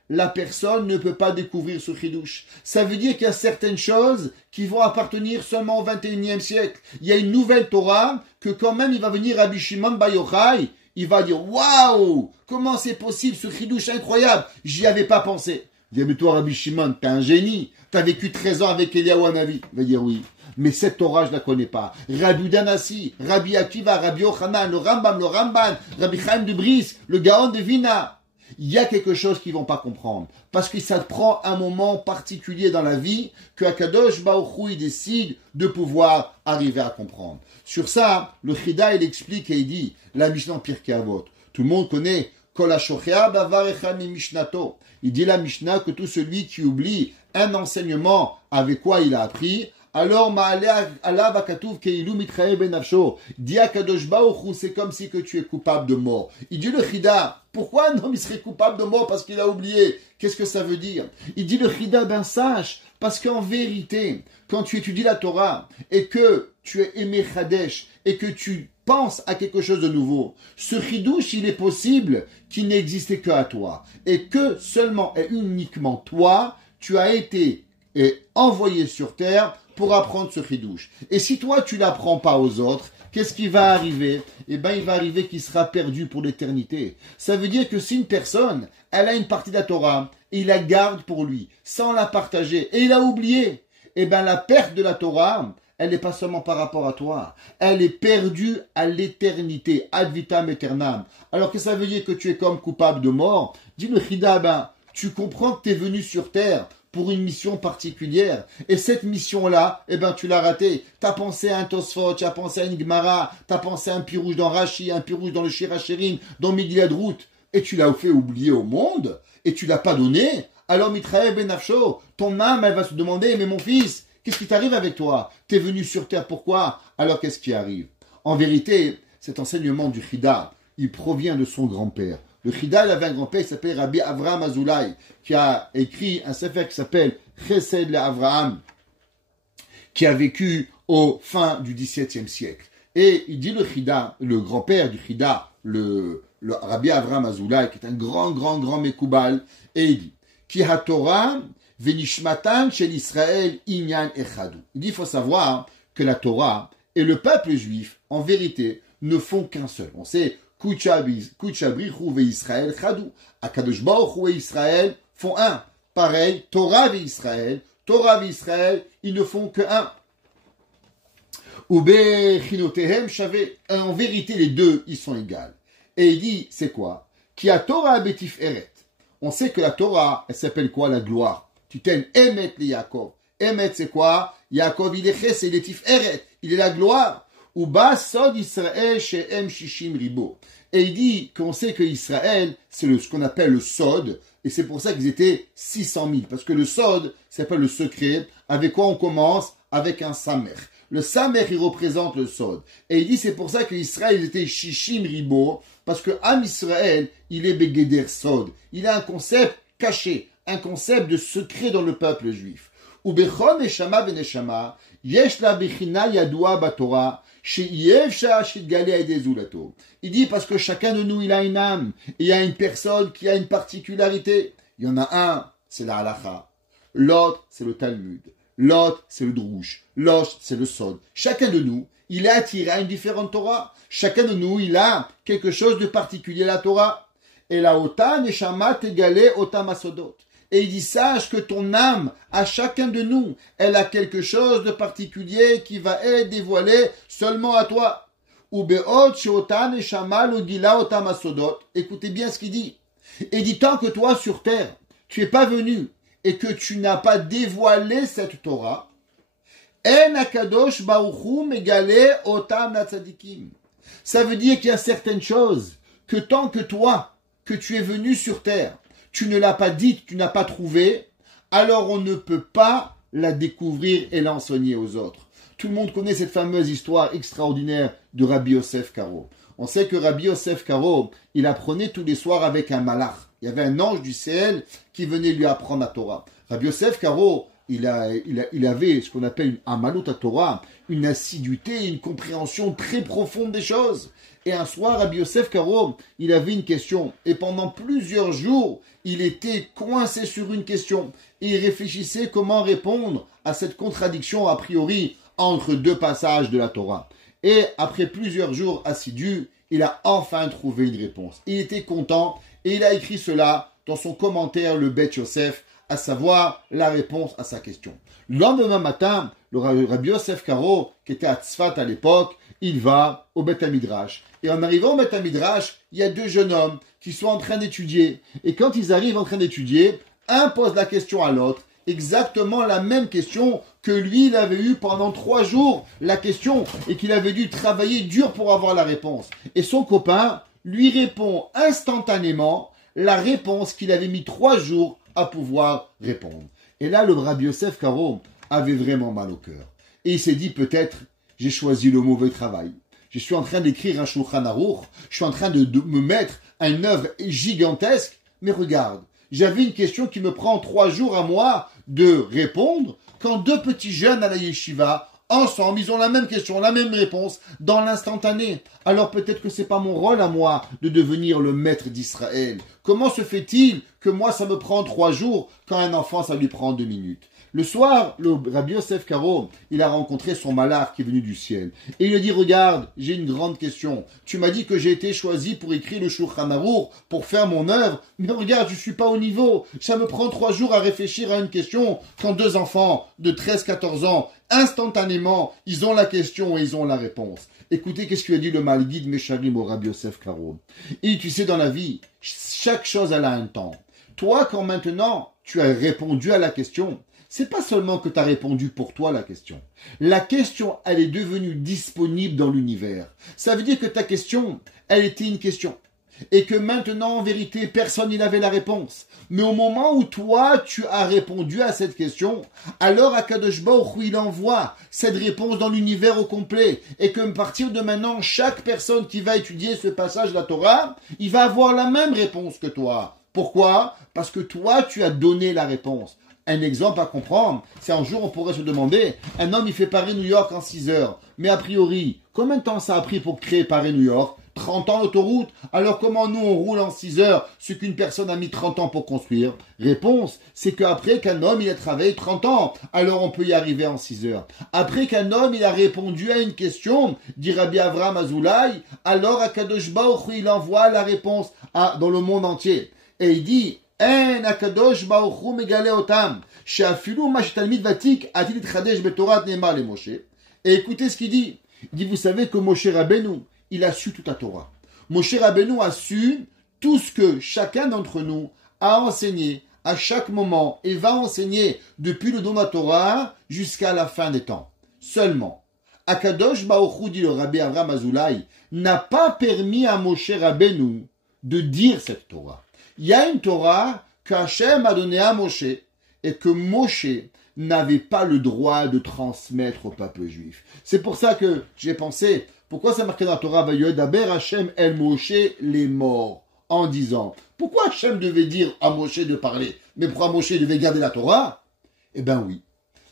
la personne ne peut pas découvrir ce chidouche. Ça veut dire qu'il y a certaines choses qui vont appartenir seulement au 21e siècle. Il y a une nouvelle Torah que quand même il va venir Rabbi Shimon Bar Yochai, il va dire « Waouh, comment c'est possible ce chidouche incroyable, j'y avais pas pensé. » Il dit « Mais toi Rabbi Shimon, t'es un génie, t'as vécu 13 ans avec Eliyahu Hanavi. » Il va dire « Oui, mais cette Torah je la connais pas. » Rabbi Danassi, Rabbi Akiva, Rabbi Yochanan, le Ramban, Rabbi Chaim de Brisk, le Gaon de Vina. Il y a quelque chose qu'ils vont pas comprendre. Parce que ça prend un moment particulier dans la vie que Akadosh Baruch Hu, il décide de pouvoir arriver à comprendre. Sur ça, le Chida, il explique et il dit, la Mishnah en Pirkei Avot. Tout le monde connaît Kol ha-shochea bavar echad mi-mishnato. Il dit la Mishnah que tout celui qui oublie un enseignement avec quoi il a appris, alors ma'aleh akatuv keilu mitchae benafsho. Dit Akadosh Baruch Hu, c'est comme si que tu es coupable de mort. Il dit le Chida, pourquoi un homme il serait coupable de mort parce qu'il a oublié? Qu'est-ce que ça veut dire? Il dit le Chida, ben sache, parce qu'en vérité, quand tu étudies la Torah et que tu es aimé Chadesh et que tu penses à quelque chose de nouveau, ce chidouche, il est possible qu'il n'existait que à toi et que seulement et uniquement toi, tu as été envoyé sur terre pour apprendre ce chidouche. Et si toi, tu l'apprends pas aux autres, qu'est-ce qui va arriver? Eh bien, il va arriver qu'il sera perdu pour l'éternité. Ça veut dire que si une personne, elle a une partie de la Torah, et il la garde pour lui, sans la partager, et il a oublié, eh bien, la perte de la Torah, elle n'est pas seulement par rapport à toi, elle est perdue à l'éternité, ad vitam aeternam. Alors que ça veut dire que tu es comme coupable de mort. Dis le chida, ben, tu comprends que tu es venu sur terre pour une mission particulière. Et cette mission-là, eh ben, tu l'as ratée. Tu as pensé à un Tosfot, tu as pensé à une Gemara, tu as pensé à un pirouge dans Rashi, un pirouge dans le Shirachirim, dans Megillat Ruth, et tu l'as fait oublier au monde, et tu l'as pas donné. Alors, Mitraël Ben Nafsho, ton âme, elle va se demander, mais mon fils, qu'est-ce qui t'arrive avec toi? Tu es venu sur terre, pourquoi? Alors, qu'est-ce qui arrive? En vérité, cet enseignement du Chida, il provient de son grand-père. Le Chida, il avait un grand-père qui s'appelle Rabbi Avraham Azoulay, qui a écrit un sefer qui s'appelle Chesed l'Avraham, qui a vécu au fin du XVIIe siècle. Et il dit le Chida, le grand-père du Chida, le Rabbi Avraham Azoulay, qui est un grand Mekoubal, et il dit, Ki ha-Torah venishmatan shel Israël inyan echadu. Il dit, il faut savoir que la Torah et le peuple juif, en vérité, ne font qu'un seul. On sait, Kuchabrichu ve Israël chadu. Akadosh Baruch Hu et Israël font un. Pareil, Torah ve Israël, ils ne font que un. Ube chinotehem shavé. En vérité, les deux, ils sont égaux. Et il dit, c'est quoi? Qui a Torah betif eret. On sait que la Torah, elle s'appelle quoi? La gloire. Tu t'aimes Emet le Yaakov. Emet, c'est quoi? Yaakov, il est ches, il est tif eret. Il est la gloire. Uba sod Israël she'em shishim ribo. Et il dit qu'on sait que Israël, c'est ce qu'on appelle le sod, et c'est pour ça qu'ils étaient 600 000. Parce que le sod, ça s'appelle le secret. Avec quoi on commence? Avec un samer. Le samer, il représente le sod. Et il dit c'est pour ça qu'Israël était shishim ribo, parce que Am Israël, il est begeder sod. Il a un concept caché, un concept de secret dans le peuple juif. Ubechon neshama beneshama, yesh la bechina yadua batora, sheyevsha shidgalei aidezulato. Il dit parce que chacun de nous, il a une âme, et il y a une personne qui a une particularité. Il y en a un, c'est la halacha. L'autre, c'est le Talmud. L'autre, c'est le Drouche. L'autre, c'est le Sod. Chacun de nous, il est attiré à une différente Torah. Chacun de nous, il a quelque chose de particulier à la Torah. Et la ota neshama tegale ota masodot. Et il dit, sache que ton âme, à chacun de nous, elle a quelque chose de particulier qui va être dévoilé seulement à toi. Ubeot sheota neshama logila ota masodot. Écoutez bien ce qu'il dit. Et dit, tant que toi, sur terre, tu n'es pas venu et que tu n'as pas dévoilé cette Torah, En akadosh baruchu megale otam natzadikim. Ça veut dire qu'il y a certaines choses que tant que toi, que tu es venu sur terre, tu ne l'as pas dite, tu n'as pas trouvé, alors on ne peut pas la découvrir et l'enseigner aux autres. Tout le monde connaît cette fameuse histoire extraordinaire de Rabbi Yosef Karo. On sait que Rabbi Yosef Karo, il apprenait tous les soirs avec un malach. Il y avait un ange du ciel qui venait lui apprendre la Torah. Rabbi Yosef Karo, il avait ce qu'on appelle une amalut à Torah, une assiduité, une compréhension très profonde des choses. Et un soir, Rabbi Yosef Karo, il avait une question. Et pendant plusieurs jours, il était coincé sur une question. Et il réfléchissait comment répondre à cette contradiction a priori entre deux passages de la Torah. Et après plusieurs jours assidus, il a enfin trouvé une réponse. Il était content et il a écrit cela dans son commentaire, le Bet Yosef, à savoir la réponse à sa question. Le lendemain matin, le Rabbi Yosef Karo, qui était à Tzfat à l'époque, il va au Bet HaMidrash. Et en arrivant au Bet HaMidrash, il y a deux jeunes hommes qui sont en train d'étudier. Et quand ils arrivent en train d'étudier, un pose la question à l'autre, exactement la même question que lui, il avait eu pendant 3 jours, la question, et qu'il avait dû travailler dur pour avoir la réponse. Et son copain lui répond instantanément la réponse qu'il avait mis 3 jours à pouvoir répondre. Et là, le Rabbi Yosef Karo avait vraiment mal au cœur. Et il s'est dit, peut-être, j'ai choisi le mauvais travail. Je suis en train d'écrire un Shulchan Aruch, je suis en train de me mettre à une œuvre gigantesque, mais regarde, j'avais une question qui me prend 3 jours à moi de répondre, quand 2 petits jeunes à la yeshiva, ensemble, ils ont la même question, la même réponse, dans l'instantané. Alors peut-être que c'est pas mon rôle à moi de devenir le maître d'Israël. Comment se fait-il que moi, ça me prend 3 jours, quand un enfant, ça lui prend 2 minutes? Le soir, le Rabbi Yosef Karo, il a rencontré son malach qui est venu du ciel. Et il lui a dit, regarde, j'ai une grande question. Tu m'as dit que j'ai été choisi pour écrire le Shulchan Aruch, pour faire mon œuvre. Mais regarde, je suis pas au niveau. Ça me prend 3 jours à réfléchir à une question. Quand 2 enfants de 13-14 ans, instantanément, ils ont la question et ils ont la réponse. Écoutez, qu'est-ce qu'il a dit le Malguide Mesharim au Rabbi Yosef Karo. Et tu sais, dans la vie, chaque chose, elle a un temps. Toi, quand maintenant, tu as répondu à la question, c'est pas seulement que tu as répondu pour toi la question. La question, elle est devenue disponible dans l'univers. Ça veut dire que ta question, elle était une question. Et que maintenant, en vérité, personne n'y avait la réponse. Mais au moment où toi, tu as répondu à cette question, alors Akadosh Baruch Hu, il envoie cette réponse dans l'univers au complet. Et que à partir de maintenant, chaque personne qui va étudier ce passage de la Torah, il va avoir la même réponse que toi. Pourquoi? Parce que toi, tu as donné la réponse. Un exemple à comprendre, c'est un jour on pourrait se demander, un homme il fait Paris-New York en 6 heures, mais a priori, combien de temps ça a pris pour créer Paris-New York? 30 ans l'autoroute. Alors comment nous on roule en 6 heures ce qu'une personne a mis 30 ans pour construire? Réponse, c'est qu'après qu'un homme il a travaillé 30 ans, alors on peut y arriver en 6 heures. Après qu'un homme il a répondu à une question, dit Rabbi Avraham Azoulay, alors Akadosh Baruch Hu il envoie la réponse dans le monde entier. Et il dit, En Akadosh Baruch Hu megale otam, she'afilu ma shetalmid vatik atil itchadesh betorat ne'emar le Moshe. Et écoutez ce qu'il dit. Il dit, vous savez que Moshe Rabbeinu, il a su toute la Torah. Moshe Rabbeinu a su tout ce que chacun d'entre nous a enseigné à chaque moment et va enseigner depuis le don de la Torah jusqu'à la fin des temps. Seulement, Akadosh Baruch Hu, dit le Rabbi Avraham Azoulay, n'a pas permis à Moshe Rabbeinu de dire cette Torah. Il y a une Torah qu'Hachem a donnée à Moshe et que Moshe n'avait pas le droit de transmettre au peuple juif. C'est pour ça que j'ai pensé, pourquoi ça marqué dans la Torah, Vayodaber Hachem El Moshe les morts, en disant, pourquoi Hachem devait dire à Moshe de parler, mais pourquoi Moshe devait garder la Torah? Eh ben oui,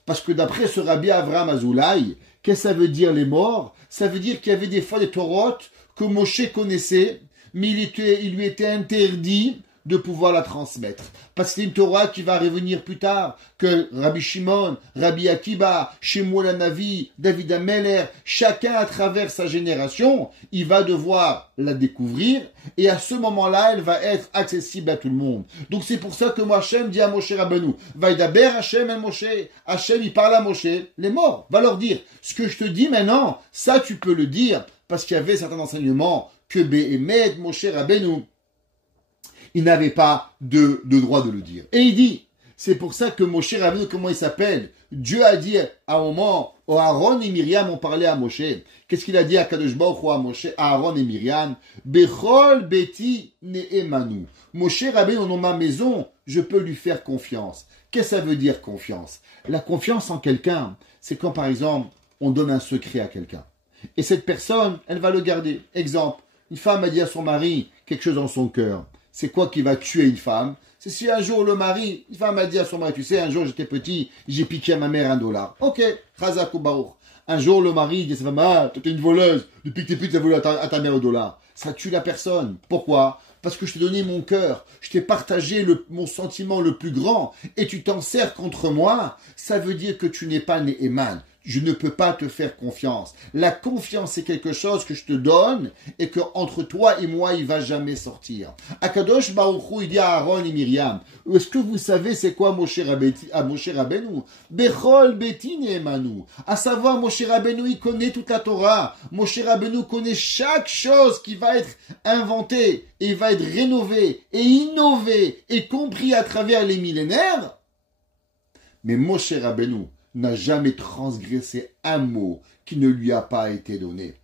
parce que d'après ce Rabbi Avraham Azoulay, qu'est-ce que ça veut dire les morts? Ça veut dire qu'il y avait des fois des Torot que Moshe connaissait, mais il lui était interdit de pouvoir la transmettre. Parce que c'est une Torah qui va revenir plus tard, que Rabbi Shimon, Rabbi Akiba, Shemuel Hanavi, David Ameller, chacun à travers sa génération, il va devoir la découvrir, et à ce moment-là, elle va être accessible à tout le monde. Donc c'est pour ça que moi, Hachem dit à Moshe Rabbeinu, Vaïdaber Hachem el Moshe, Hachem il parle à Moshe, les morts, va leur dire, ce que je te dis maintenant, ça tu peux le dire, parce qu'il y avait certains enseignements que Behemet Moshe Rabbeinu, il n'avait pas de droit de le dire. Et il dit, c'est pour ça que Moshe Rabbeinu, comment il s'appelle? Dieu a dit à un moment, Aaron et Myriam ont parlé à Moshe. Qu'est-ce qu'il a dit à Kadosh Baruch Hu à Moshe, à Aaron et Myriam? Bechol beti ne'emanu. Moshe Rabbeinu, dans ma maison, je peux lui faire confiance. Qu'est-ce que ça veut dire confiance? La confiance en quelqu'un, c'est quand par exemple, on donne un secret à quelqu'un. Et cette personne, elle va le garder. Exemple, une femme a dit à son mari quelque chose dans son cœur. C'est quoi qui va tuer une femme? C'est si un jour le mari, une femme a dit à son mari, tu sais, un jour j'étais petit, j'ai piqué à ma mère $1. Ok, Chazak ou Baruch. Un jour le mari dit à sa femme, ah, toi t'es une voleuse, depuis que t'es petite, t'as volé à ta mère $1. Ça tue la personne. Pourquoi? Parce que je t'ai donné mon cœur, je t'ai partagé mon sentiment le plus grand, et tu t'en sers contre moi, ça veut dire que tu n'es pas Néhéman. Je ne peux pas te faire confiance. La confiance, c'est quelque chose que je te donne et que entre toi et moi, il va jamais sortir. Akadosh Baruch Hu, il dit à Aaron et Myriam, est-ce que vous savez c'est quoi Moshe Rabbeinu? Bechol beti ne'emanu. À savoir, Moshe Rabbeinu, il connaît toute la Torah. Moshe Rabbeinu connaît chaque chose qui va être inventée et va être rénovée et innovée et compris à travers les millénaires. Mais Moshe Rabbeinu n'a jamais transgressé un mot qui ne lui a pas été donné.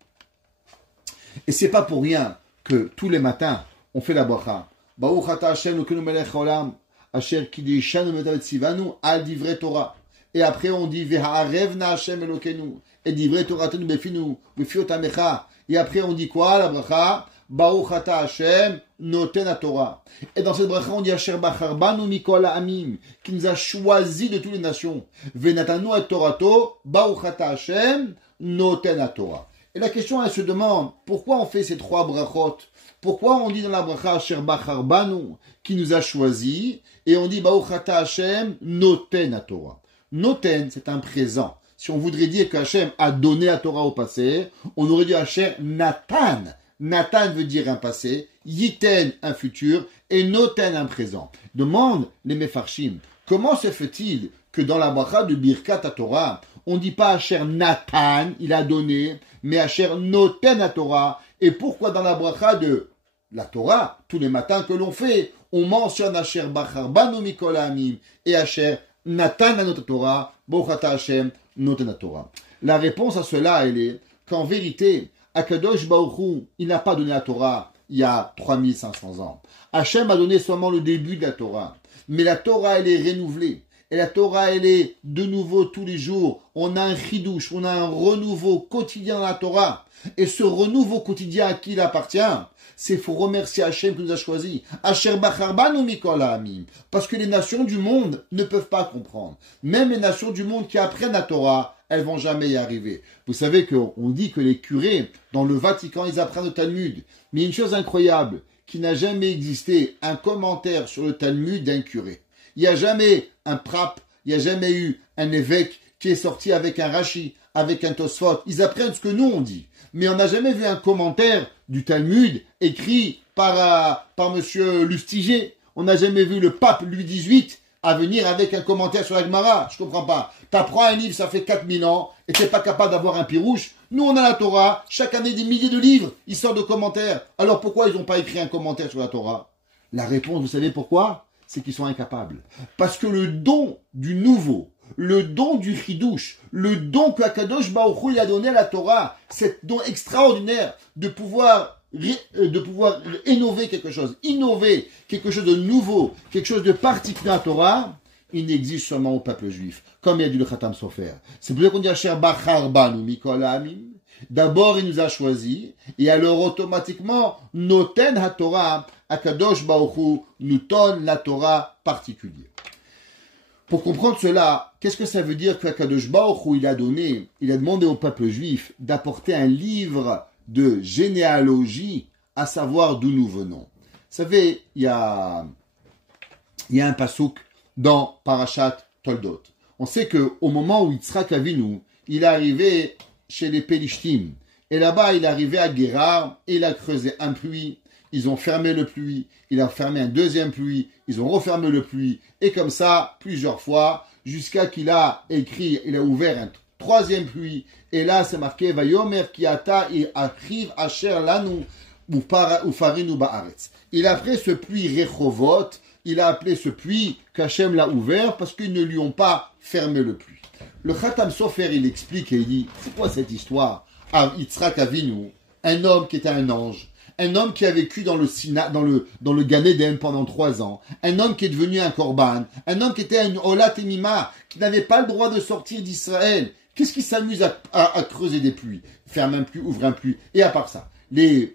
Et c'est pas pour rien que tous les matins, on fait la bracha. Baruch ata Hashem Elokeinu melech haolam, asher kiddushanu v'metavet tzivanu al divrei Torah. Et après on dit V'ha'arevna Hashem Elokeinu, et divrei Toratenu befinu, befiot amecha. Et après on dit quoi la bracha? Baruch ata Hashem noten Torah. Et dans cette bracha, on dit Asher bachar banu mikol ha'amim, qui nous a choisi de toutes les nations. Venatanu et Torato, Baruch ata Hashem noten Torah. Et la question, elle se demande, pourquoi on fait ces 3 brachot? Pourquoi on dit dans la bracha Asher Bachar Banu, qui nous a choisis, et on dit Baruch Ata Hashem Noten à Torah. Noten, c'est un présent. Si on voudrait dire que Hashem a donné la Torah au passé, on aurait dit Hashem Natan. Natan veut dire un passé, Yiten un futur, et Noten un présent. Demande les Mefarshim, comment se fait-il que dans la bracha de Birkat Torah, on ne dit pas Asher Natan, il a donné, mais Asher Noten à Torah. Et pourquoi dans la bracha de la Torah, tous les matins que l'on fait, on mentionne Asher Bachar Banu Mikol Ha'amim et Asher Natan Anot Torah, Baruch Ata Hashem Noten Torah. La réponse à cela, elle est qu'en vérité, Akadosh Baruch Hu, il n'a pas donné la Torah il y a 3500 ans. Hashem a donné seulement le début de la Torah. Mais la Torah, elle est renouvelée. Et la Torah, elle est de nouveau tous les jours. On a un chidouche, on a un renouveau quotidien dans la Torah. Et ce renouveau quotidien à qui il appartient, c'est faut remercier Hashem qui nous a choisis. Asher Bachar Banu Mikol Ha'amim. Parce que les nations du monde ne peuvent pas comprendre. Même les nations du monde qui apprennent la Torah, elles vont jamais y arriver. Vous savez qu'on dit que les curés, dans le Vatican, ils apprennent le Talmud. Mais une chose incroyable, qu'il n'a jamais existé un commentaire sur le Talmud d'un curé. Il n'y a jamais un pape, il n'y a jamais eu un évêque qui est sorti avec un Rashi, avec un Tosfot. Ils apprennent ce que nous on dit. Mais on n'a jamais vu un commentaire du Talmud écrit par monsieur Lustiger. On n'a jamais vu le pape Louis XVIII à venir avec un commentaire sur la Gemara. Je comprends pas. T'apprends un livre, ça fait 4000 ans, et t'es pas capable d'avoir un pirouche. Nous, on a la Torah. Chaque année, des milliers de livres. Ils sortent de commentaires. Alors pourquoi ils n'ont pas écrit un commentaire sur la Torah? La réponse, vous savez pourquoi? C'est qu'ils sont incapables. Parce que le don du nouveau, le don du chidouche, le don que Akadosh Baruch Hu a donné à la Torah, cet don extraordinaire de pouvoir innover quelque chose de nouveau, quelque chose de particulier à la Torah, il n'existe seulement au peuple juif, comme il a dit le Khatam Sofer. C'est pour ça qu'on dit Asher Bachar Banu Mikol Ha'amim. D'abord, il nous a choisis, et alors automatiquement, Noten HaTorah, Akadosh Baruch Hu nous donne la Torah particulière. Pour comprendre cela, qu'est-ce que ça veut dire qu'Akadosh Baruch Hu, il a demandé au peuple juif d'apporter un livre de généalogie, à savoir d'où nous venons. Vous savez, il y a un pasouk dans Parashat Toldot. On sait qu'au moment où Yitzhak Avinu, il est arrivé chez les Pélishtim, et là-bas, il est arrivé à Guérar, et il a creusé un puits, ils ont fermé le puits, il a fermé un deuxième puits, ils ont refermé le puits, et comme ça, plusieurs fois, jusqu'à qu'il a ouvert un troisième puits, et là, c'est marqué, Vayomer Kiata et Achiv Asher Lanu Ufarinu Baaretz. Il a pris ce puits Rechovot, il a appelé ce puits qu'Hachem l'a ouvert parce qu'ils ne lui ont pas fermé le puits. Le Khatam Sofer, il explique et il dit, c'est quoi cette histoire? Yitzhak Avinu, un homme qui était un ange, un homme qui a vécu dans le Gan Eden pendant 3 ans, un homme qui est devenu un korban, un homme qui était un Olat Emima, qui n'avait pas le droit de sortir d'Israël. Qu'est-ce qui s'amuse à creuser des puits? Ferme un puits, ouvre un puits. Et à part ça, les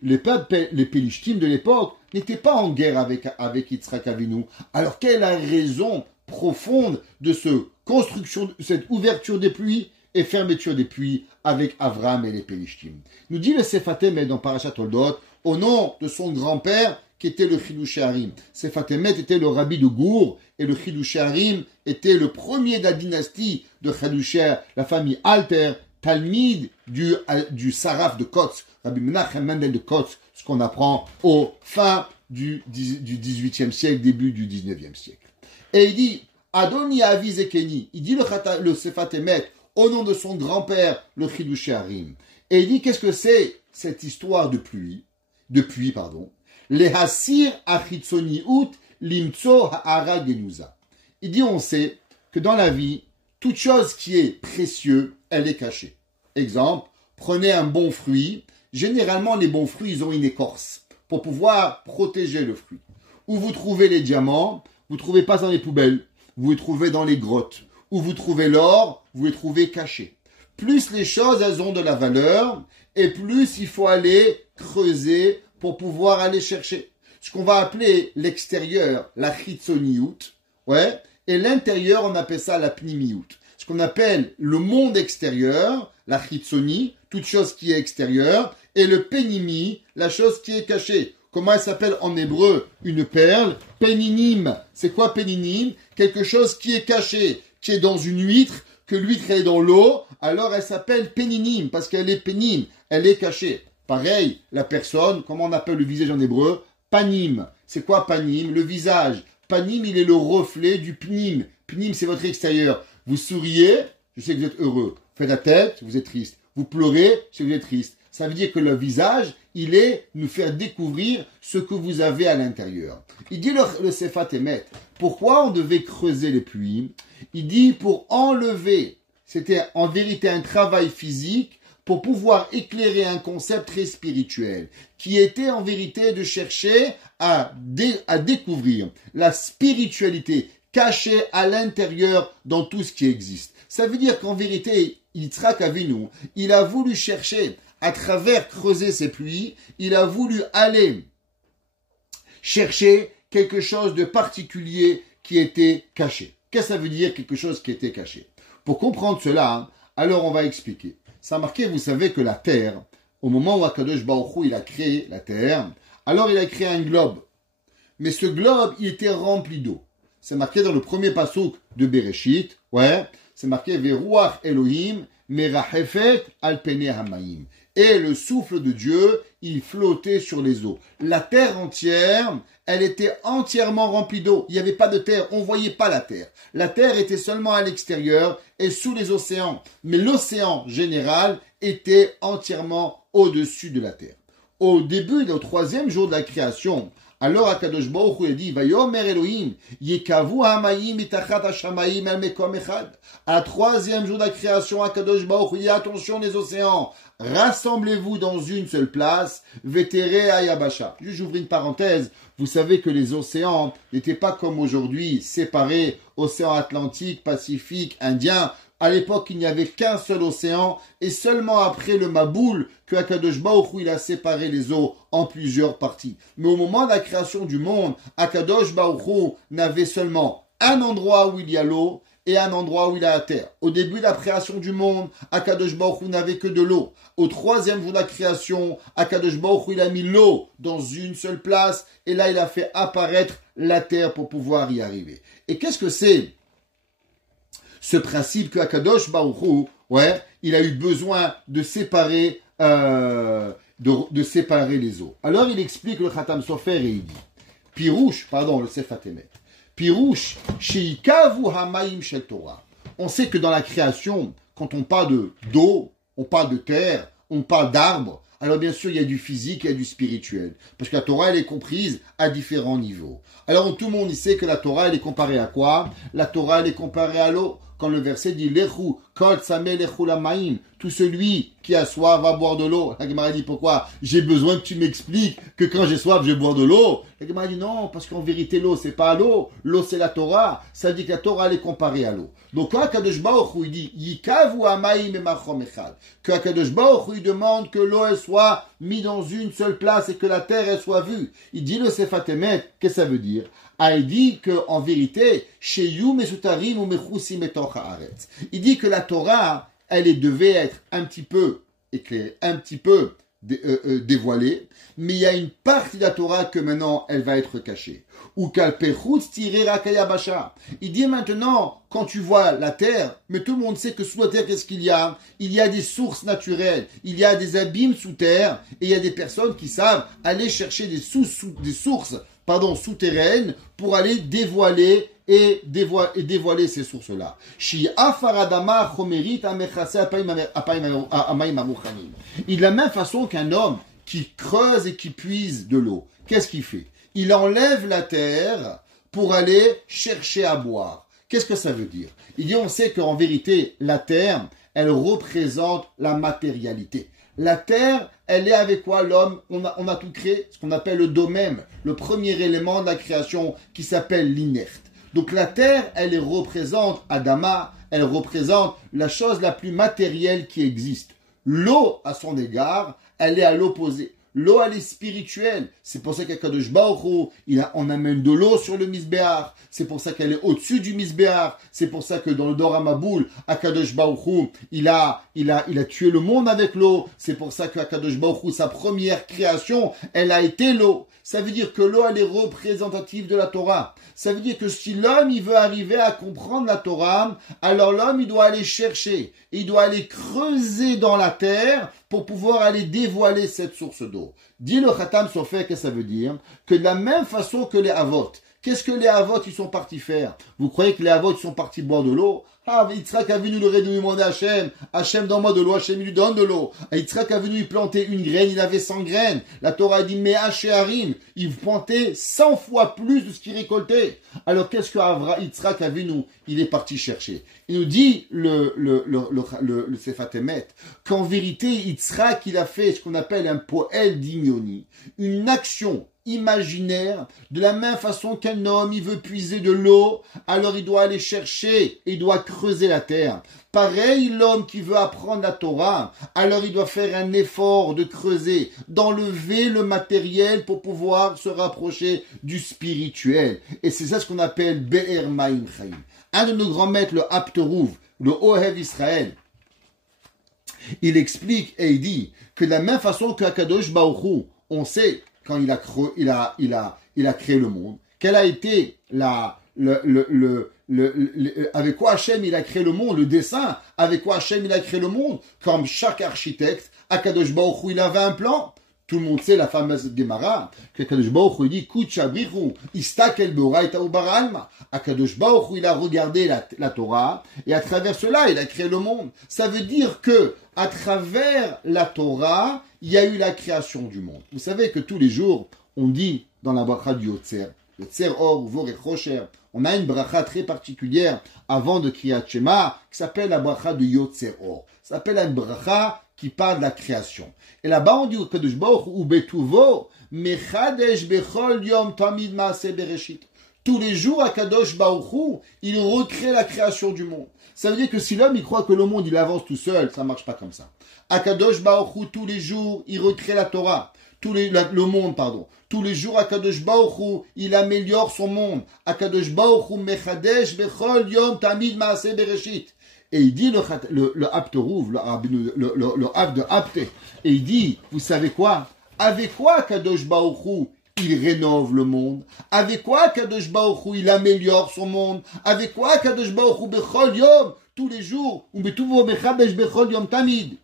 Pélishtim de l'époque n'étaient pas en guerre avec Yitzhak Avinu. Alors quelle est la raison profonde de cette ouverture des puits et fermeture des puits avec Avram et les Pélishtim? Nous dit le Sephatemet dans Parashat Toldot, au nom de son grand-père, qui était le Chidouché Harim. Sephatemet était le rabbi de Gour, et le Chidouché Harim était le premier de la dynastie de Chidouché, la famille Alter, Talmid du Saraf de Kotz, Rabbi Menachem Mendel de Kotz, ce qu'on apprend au fin du 18e siècle, début du 19e siècle. Et il dit, Adoni Avi Zekeni, il dit le Sephatemet, au nom de son grand-père, le Chidouché Harim. Et il dit, qu'est-ce que c'est cette histoire de puits, les Hasir Achitzoni Ut Limtso Ha'ara Genuza. Il dit, on sait que dans la vie, toute chose qui est précieuse, elle est cachée. Exemple, prenez un bon fruit. Généralement, les bons fruits, ils ont une écorce pour pouvoir protéger le fruit. Où vous trouvez les diamants, vous ne trouvez pas dans les poubelles, vous les trouvez dans les grottes. Où vous trouvez l'or, vous les trouvez cachés. Plus les choses, elles ont de la valeur, et plus il faut aller creuser pour pouvoir aller chercher. Ce qu'on va appeler l'extérieur, la chitzoniout, et l'intérieur, on appelle ça la pnimiout. Ce qu'on appelle le monde extérieur, la chitzoni, toute chose qui est extérieure, et le pénimi, la chose qui est cachée. Comment elle s'appelle en hébreu une perle? Péninim. C'est quoi péninim? Quelque chose qui est caché, qui est dans une huître, que l'huître est dans l'eau, alors elle s'appelle péninim, parce qu'elle est pénim, elle est cachée. Pareil, la personne, comment on appelle le visage en hébreu? Panim. C'est quoi panim? Le visage. Panim, il est le reflet du pnim. Pnim, c'est votre extérieur. Vous souriez, je sais que vous êtes heureux. Vous faites la tête, vous êtes triste. Vous pleurez, je sais que vous êtes triste. Ça veut dire que le visage, il est nous faire découvrir ce que vous avez à l'intérieur. Il dit le Sefat Emet, pourquoi on devait creuser les puits? Il dit pour enlever, c'était en vérité un travail physique, pour pouvoir éclairer un concept très spirituel, qui était en vérité de chercher à découvrir la spiritualité cachée à l'intérieur dans tout ce qui existe. Ça veut dire qu'en vérité, Yitzhak Avinu, il a voulu chercher, à travers creuser ses puits, il a voulu aller chercher quelque chose de particulier qui était caché. Qu'est-ce que ça veut dire quelque chose qui était caché? Pour comprendre cela, alors on va expliquer. Ça a marqué, vous savez, que la terre, au moment où Akadosh Baruch Hu, il a créé la terre, alors il a créé un globe. Mais ce globe, il était rempli d'eau. C'est marqué dans le premier passouk de Bereshit, c'est marqué Veruach Elohim merachefet al pene hamayim. Et le souffle de Dieu, il flottait sur les eaux. La terre entière, elle était entièrement remplie d'eau. Il n'y avait pas de terre, on ne voyait pas la terre. La terre était seulement à l'extérieur et sous les océans. Mais l'océan général était entièrement au-dessus de la terre. Au début, au troisième jour de la création, alors Akadosh Baruch Hu a dit, Vayomer Elohim, Yekavu hamayim mitachat hashamayim el mekom echad. À troisième jour de la création, Akadosh Baruch Hu dit, attention les océans, rassemblez-vous dans une seule place, Vetere ayabasha. J'ouvre une parenthèse, vous savez que les océans n'étaient pas comme aujourd'hui, séparés, océan Atlantique, Pacifique, Indien. À l'époque, il n'y avait qu'un seul océan, et seulement après le Maboul, que Akadosh Baruch Hu, il a séparé les eaux en plusieurs parties. Mais au moment de la création du monde, Akadosh Baruch Hu n'avait seulement un endroit où il y a l'eau, et un endroit où il a la terre. Au début de la création du monde, Akadosh Baruch Hu n'avait que de l'eau. Au troisième jour de la création, Akadosh Baruch Hu, il a mis l'eau dans une seule place, et là, il a fait apparaître la terre pour pouvoir y arriver. Et qu'est-ce que c'est ce principe que Akadosh Baruch Hu, il a eu besoin de séparer, de séparer les eaux. Alors il explique le Khatam Sofer et il dit, Pirouche, le Sefat Emet, Pirouche, Sheikavu Hamayim Shel Torah. On sait que dans la création, quand on parle d'eau, on parle de terre, on parle d'arbres, alors bien sûr il y a du physique, il y a du spirituel. Parce que la Torah, elle est comprise à différents niveaux. Alors tout le monde sait que la Torah, elle est comparée à quoi? La Torah, elle est comparée à l'eau. Quand le verset dit Lechu, Kol Sameh Lechu Lamaim, tout celui qui a soif va boire de l'eau. La Gemara dit pourquoi? J'ai besoin que tu m'expliques que quand j'ai soif, je vais boire de l'eau. La Gemara dit non, parce qu'en vérité, l'eau, c'est pas l'eau. L'eau, c'est la Torah. Ça dit que la Torah, elle est comparée à l'eau. Donc quand Akadosh Baruch Hu, il dit Yikavu Hamayim Emachom Echad, que Akadosh Baruch Hu, il demande que l'eau, elle soit mise dans une seule place et que la terre, elle soit vue. Il dit le Sefat Emet, qu'est-ce que ça veut dire? Il dit qu'en vérité, il dit que la Torah, elle devait être un petit peu éclairée, un petit peu dévoilée, mais il y a une partie de la Torah que maintenant, elle va être cachée. Il dit maintenant, quand tu vois la terre, mais tout le monde sait que sous la terre, qu'est-ce qu'il y a? Il y a des sources naturelles, il y a des abîmes sous terre, et il y a des personnes qui savent aller chercher des sources souterraines pour aller dévoiler ces sources-là. Il de la même façon qu'un homme qui creuse et qui puise de l'eau, qu'est-ce qu'il fait? Il enlève la terre pour aller chercher à boire. Qu'est-ce que ça veut dire? Il dit, on sait qu'en vérité, la terre, elle représente la matérialité. La terre, elle est avec quoi l'homme? On a tout créé, ce qu'on appelle le domème, le premier élément de la création qui s'appelle l'inerte. Donc la terre, elle représente Adama, elle représente la chose la plus matérielle qui existe. L'eau, à son égard, elle est à l'opposé. L'eau, elle est spirituelle. C'est pour ça qu'Akadosh Baruch Hu, on amène de l'eau sur le Misbéach. C'est pour ça qu'elle est au-dessus du Misbéach. C'est pour ça que dans le Dor HaMaboul, Akadosh Baruch Hu, il a tué le monde avec l'eau. C'est pour ça qu'Akadosh Baruch Hu, sa première création, elle a été l'eau. Ça veut dire que l'eau, elle est représentative de la Torah. Ça veut dire que si l'homme, il veut arriver à comprendre la Torah, alors l'homme, il doit aller chercher. Il doit aller creuser dans la terre pour pouvoir aller dévoiler cette source d'eau. Dit le Khatam Sofer, qu'est-ce que ça veut dire? Que de la même façon que les Havot, qu'est-ce que les Havot, ils sont partis faire? Vous croyez que les Havot, ils sont partis boire de l'eau? Ah, Yitzhak a venu le demander à Hachem, Hachem donne-moi de l'eau, Hachem il lui donne de l'eau. Yitzhak a venu y planter une graine, il avait 100 graines. La Torah a dit, mais Harim, il plantait 100 fois plus de ce qu'il récoltait. Alors qu'est-ce que Yitzhak a venu? Il est parti chercher. Il nous dit, le Sefat Emet, qu'en vérité, Yitzhak, il a fait ce qu'on appelle un poel d'Imioni, une action imaginaire, de la même façon qu'un homme, il veut puiser de l'eau, alors il doit aller chercher, il doit creuser la terre. Pareil, l'homme qui veut apprendre la Torah, alors il doit faire un effort de creuser, d'enlever le matériel pour pouvoir se rapprocher du spirituel. Et c'est ça ce qu'on appelle Be'er Ma'im Chaim. Un de nos grands maîtres, le Apterouv, le Ohev Israël, il explique et il dit que de la même façon qu'Akadosh Baruch Hu, on sait quand il a créé le monde, quelle a été avec quoi Hachem il a créé le monde, le dessin, avec quoi Hachem il a créé le monde, comme chaque architecte, Akadosh Baruch Hu, il avait un plan. Tout le monde sait la fameuse Gemara, que Akadosh Baruch Hu dit, Kuchabrichu, Istakel Beoraita Ubaralma. Akadosh Baruch Hu, il a regardé la Torah, et à travers cela, il a créé le monde. Ça veut dire que, à travers la Torah, il y a eu la création du monde. Vous savez que tous les jours, on dit dans la bracha du Yotzer, Yotzer Or, Vor et Chosher, on a une bracha très particulière avant de Kriyat Shema, qui s'appelle la bracha de Yotzer Or. Ça s'appelle une bracha qui parle de la création. Et là-bas, on dit au Kadosh Baruch Hu betuvo mechadesh bechol yom tamid maaseh bereshit. Tous les jours, à Kadosh Baruch Hu, il recrée la création du monde. Ça veut dire que si l'homme il croit que le monde il avance tout seul, ça marche pas comme ça. À Kadosh Baruch Hu, tous les jours, il recrée la Torah. Le monde, pardon. Tous les jours, Akadosh Baruch Hu, il améliore son monde. Akadosh Baruch Hu mechadesh bechol yom tamid maaseh bereshit. Et il dit le Apterouv, le Ab de Apte, et il dit, vous savez quoi? Avec quoi Kadosh Baruch Hu, il rénove le monde? Avec quoi Kadosh Baruch Hu, il améliore son monde? Avec quoi Kadosh Baruch Hu, bechol yom, tous les jours, ou betuvo mechadesh bechol yom tamid?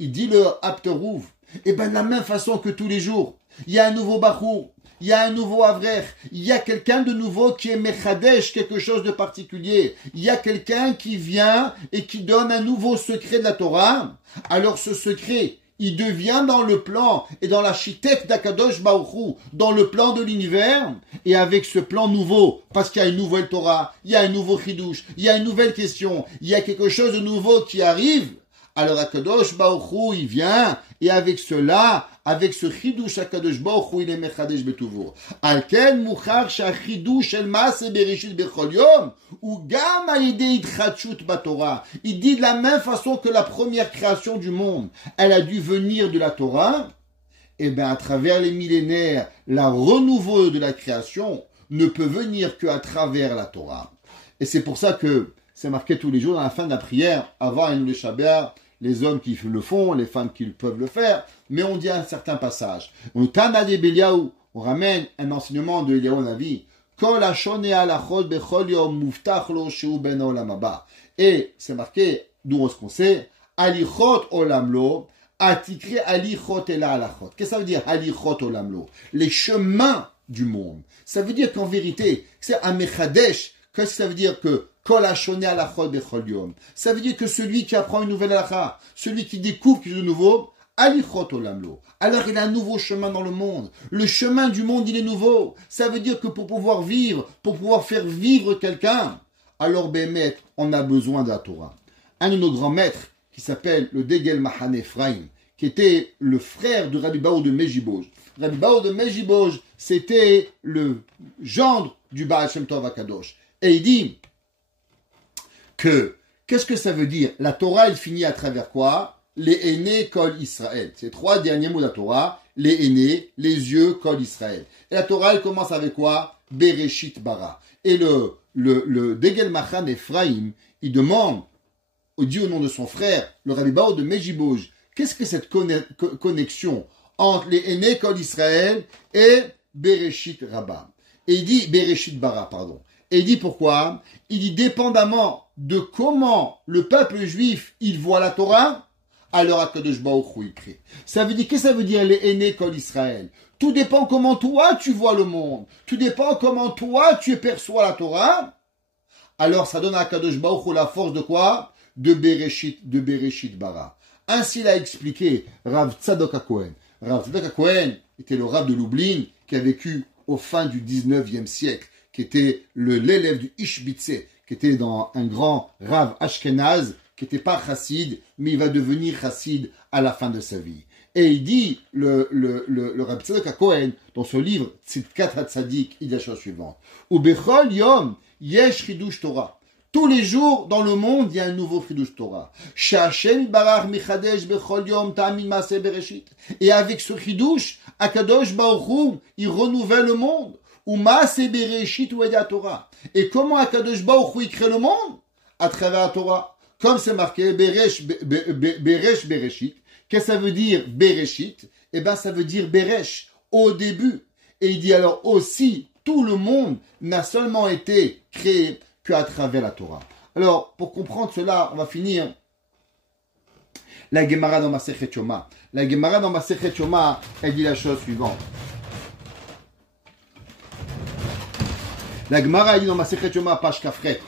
Il dit le Apterouv, et ben de la même façon que tous les jours, il y a un nouveau Bachour, il y a un nouveau Avrech, il y a quelqu'un de nouveau qui est Mechadesh, quelque chose de particulier. Il y a quelqu'un qui vient et qui donne un nouveau secret de la Torah. Alors ce secret, il devient dans le plan et dans l'architecte d'Akadosh Baruch Hu, dans le plan de l'univers, et avec ce plan nouveau, parce qu'il y a une nouvelle Torah, il y a un nouveau Chidush, il y a une nouvelle question, il y a quelque chose de nouveau qui arrive. Alors Akadosh Baruch Hu, il vient, et avec cela, avec ce chidush Akadosh Baruch Hu, il est mechadesh betuvo. Alken muchar shachidush el maaseh bereshit bechol yom, ou gam ayidei itchatshut batorah. Il dit de la même façon que la première création du monde, elle a dû venir de la Torah, et bien à travers les millénaires, la renouveau de la création ne peut venir qu'à travers la Torah. Et c'est pour ça que c'est marqué tous les jours dans la fin de la prière, avant un le Shabbat, les hommes qui le font, les femmes qui peuvent le faire, mais on dit un certain passage. On ramène un enseignement de Eliyahu Navi. Et c'est marqué, d'où est-ce qu'on sait, alichot olamlo, atikre alichot ela alachot. Qu'est-ce que ça veut dire, alichot olamlo? Les chemins du monde. Ça veut dire qu'en vérité, c'est un mechadesh. Qu'est-ce que ça veut dire que ça veut dire que celui qui apprend une nouvelle halakha, celui qui découvre quelque chose de nouveau, alichot olamlo. Alors il a un nouveau chemin dans le monde. Le chemin du monde, il est nouveau. Ça veut dire que pour pouvoir vivre, pour pouvoir faire vivre quelqu'un, alors Bémet, on a besoin de la Torah. Un de nos grands maîtres, qui s'appelle le Degel Mahan Ephraim, qui était le frère de Rabbi Baou de Mejiboj. Rabbi Baou de Mejiboj, c'était le gendre du Baal Shem Tov Akadosh. Et il dit que, qu'est-ce que ça veut dire? La Torah, elle finit à travers quoi? Les aînés kol Israël. Ces trois derniers mots de la Torah, les aînés, les yeux, Kol Israël. Et la Torah, elle commence avec quoi? Bereshit bara. Et le Degel Machan Ephraim, il demande, il dit au nom de son frère, le Rabbi Bao de Mejibouj, qu'est-ce que cette connexion entre les aînés, Kol Israël, et Bereshit Rabba? Et il dit, Bereshit bara, pardon. Et il dit pourquoi? Il dit, dépendamment de comment le peuple juif, il voit la Torah, alors Akadosh Baruch Hu il crée. Ça veut dire, qu'est-ce que ça veut dire les aînés Kol Israël? Tout dépend comment toi tu vois le monde. Tout dépend comment toi tu perçois la Torah. Alors ça donne à Akadosh Baruch Hu la force de quoi? De Bereshit bara. Ainsi l'a expliqué Rav Tzadok HaKohen. Rav Tzadok HaKohen était le Rav de Lublin qui a vécu au fin du 19e siècle, qui était l'élève du Ishbitze, qui était dans un grand Rav Ashkenaz, qui n'était pas chassid, mais il va devenir chassid à la fin de sa vie. Et il dit, le Rav Tzadok HaKohen, dans son livre Tzidkat HaTzadik, il dit la chose suivante. Ubechol yom yesh chidush Torah. Tous les jours, dans le monde, il y a un nouveau chidush Torah. Sha'Hashem barach michadesh bechol yom ta'amin maaseh bereshit. Et avec ce chidush, Akadosh Baruch Hu, il renouvelle le monde. Ou maaseh bereshit ou eda Torah. Et comment Akadosh Baruch Hu, il crée le monde? À travers la Torah. Comme c'est marqué, Bereshit. Qu'est-ce que ça veut dire, Bereshit? Eh bien, ça veut dire Beresh, au début. Et il dit alors aussi, tout le monde n'a seulement été créé qu'à travers la Torah. Alors, pour comprendre cela, on va finir la Gemara dans Masechet Yoma. La Gemara dans Masechet Yoma, elle dit la chose suivante. La Gemara dit dans Masechet Yoma, page Kafret.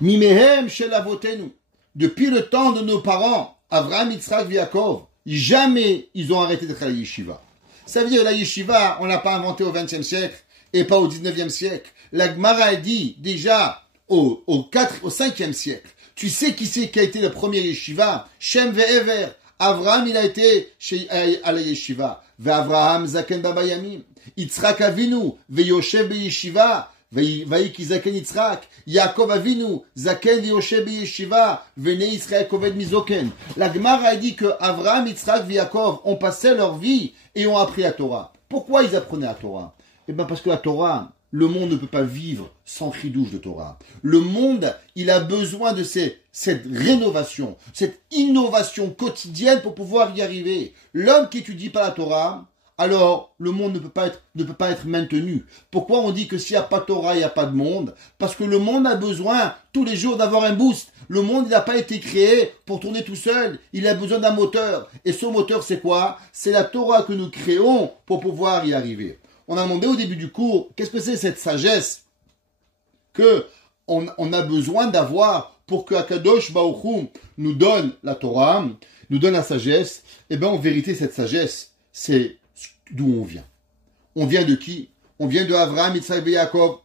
Mimehem shel avotenu. Depuis le temps de nos parents, Avraham, Yitzhak, Yaakov, jamais ils ont arrêté d'être à la yeshiva. Ça veut dire la yeshiva, on l'a pas inventé au XXe siècle et pas au XIXe siècle. La Gemara dit déjà au 5e siècle. Tu sais qui a été le premier yeshiva? Shem ve'ever. Avraham, il a été à la yeshiva. Ve'avraham zaken babayamim. Yitzhak avinu ve'yoshev be'yeshiva. Vaïki zaken Yitzhak, Yaakov avinu, zaken v'yoshev b'yeshiva, v'nei Yisrael koved mizoken. La Gemara a dit que Avraham, Yitzhak et Yaakov ont passé leur vie et ont appris la Torah. Pourquoi ils apprenaient la Torah? Eh bien parce que la Torah, le monde ne peut pas vivre sans chidouche de Torah. Le monde, il a besoin de cette rénovation, cette innovation quotidienne pour pouvoir y arriver. L'homme qui étudie pas la Torah, alors le monde ne peut pas être maintenu. Pourquoi on dit que s'il n'y a pas de Torah, il n'y a pas de monde? Parce que le monde a besoin tous les jours d'avoir un boost. Le monde, il n'a pas été créé pour tourner tout seul. Il a besoin d'un moteur. Et ce moteur, c'est quoi? C'est la Torah que nous créons pour pouvoir y arriver. On a demandé au début du cours, qu'est-ce que c'est cette sagesse que on a besoin d'avoir pour que Akadosh Baruch Hu nous donne la Torah, nous donne la sagesse? Eh bien, en vérité, cette sagesse, c'est d'où on vient. On vient de qui? On vient de Avraham, Yitzhak et Yaakov.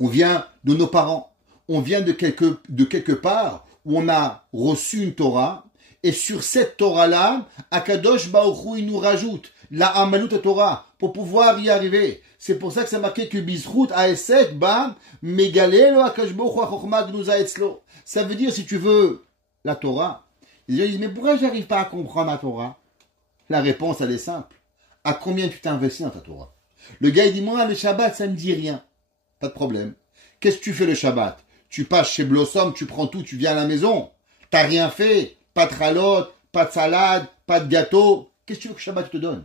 On vient de nos parents. On vient de quelque part où on a reçu une Torah. Et sur cette Torah-là, Akadosh Baruch Hu, il nous rajoute la Amalut Torah pour pouvoir y arriver. C'est pour ça que c'est marqué que Bizrut Aesek Ba Megalelo Akadosh Baruch Hu Chochma Gnuza Etzlo. Ça veut dire, si tu veux, la Torah. Les gens disent, mais pourquoi j'arrive pas à comprendre la Torah? La réponse, elle est simple. À combien tu t'es investi dans ta Torah? Le gars, il dit, moi, le Shabbat, ça ne me dit rien. Pas de problème. Qu'est-ce que tu fais le Shabbat? Tu passes chez Blossom, tu prends tout, tu viens à la maison. T'as rien fait. Pas de ralotte, pas de salade, pas de gâteau. Qu'est-ce que tu veux que le Shabbat te donne?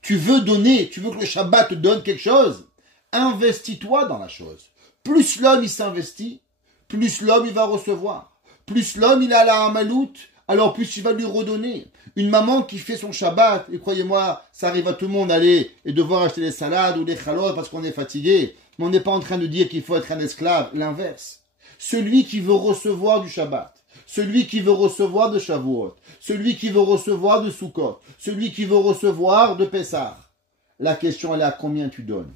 Tu veux que le Shabbat te donne quelque chose? Investis-toi dans la chose. Plus l'homme, il s'investit, plus l'homme, il va recevoir. Plus l'homme, il a la Hamalout, alors plus il va lui redonner. Une maman qui fait son Shabbat, et croyez-moi, ça arrive à tout le monde d'aller et devoir acheter des salades ou des chalotes parce qu'on est fatigué. Mais on n'est pas en train de dire qu'il faut être un esclave. L'inverse. Celui qui veut recevoir du Shabbat, celui qui veut recevoir de Shavuot, celui qui veut recevoir de Sukkot, celui qui veut recevoir de Pessah. La question elle est à combien tu donnes?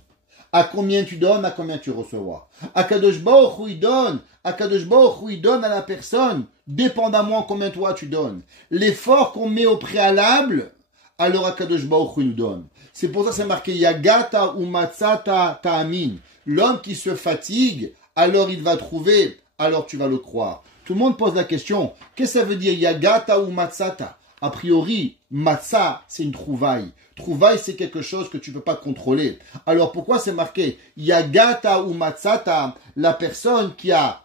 À combien tu donnes, à combien tu recevras? Akadosh Baruch Hu, il donne à la personne, dépendamment combien toi tu donnes. L'effort qu'on met au préalable, alors Akadosh Baruch Hu nous donne. C'est pour ça que c'est marqué Yagata ou Matzata Ta'amin. L'homme qui se fatigue, alors il va trouver, alors tu vas le croire. Tout le monde pose la question, qu'est-ce que ça veut dire Yagata ou Matzata? A priori, matzah, c'est une trouvaille. Trouvaille, c'est quelque chose que tu ne peux pas contrôler. Alors pourquoi c'est marqué Yagata ou matzata, la personne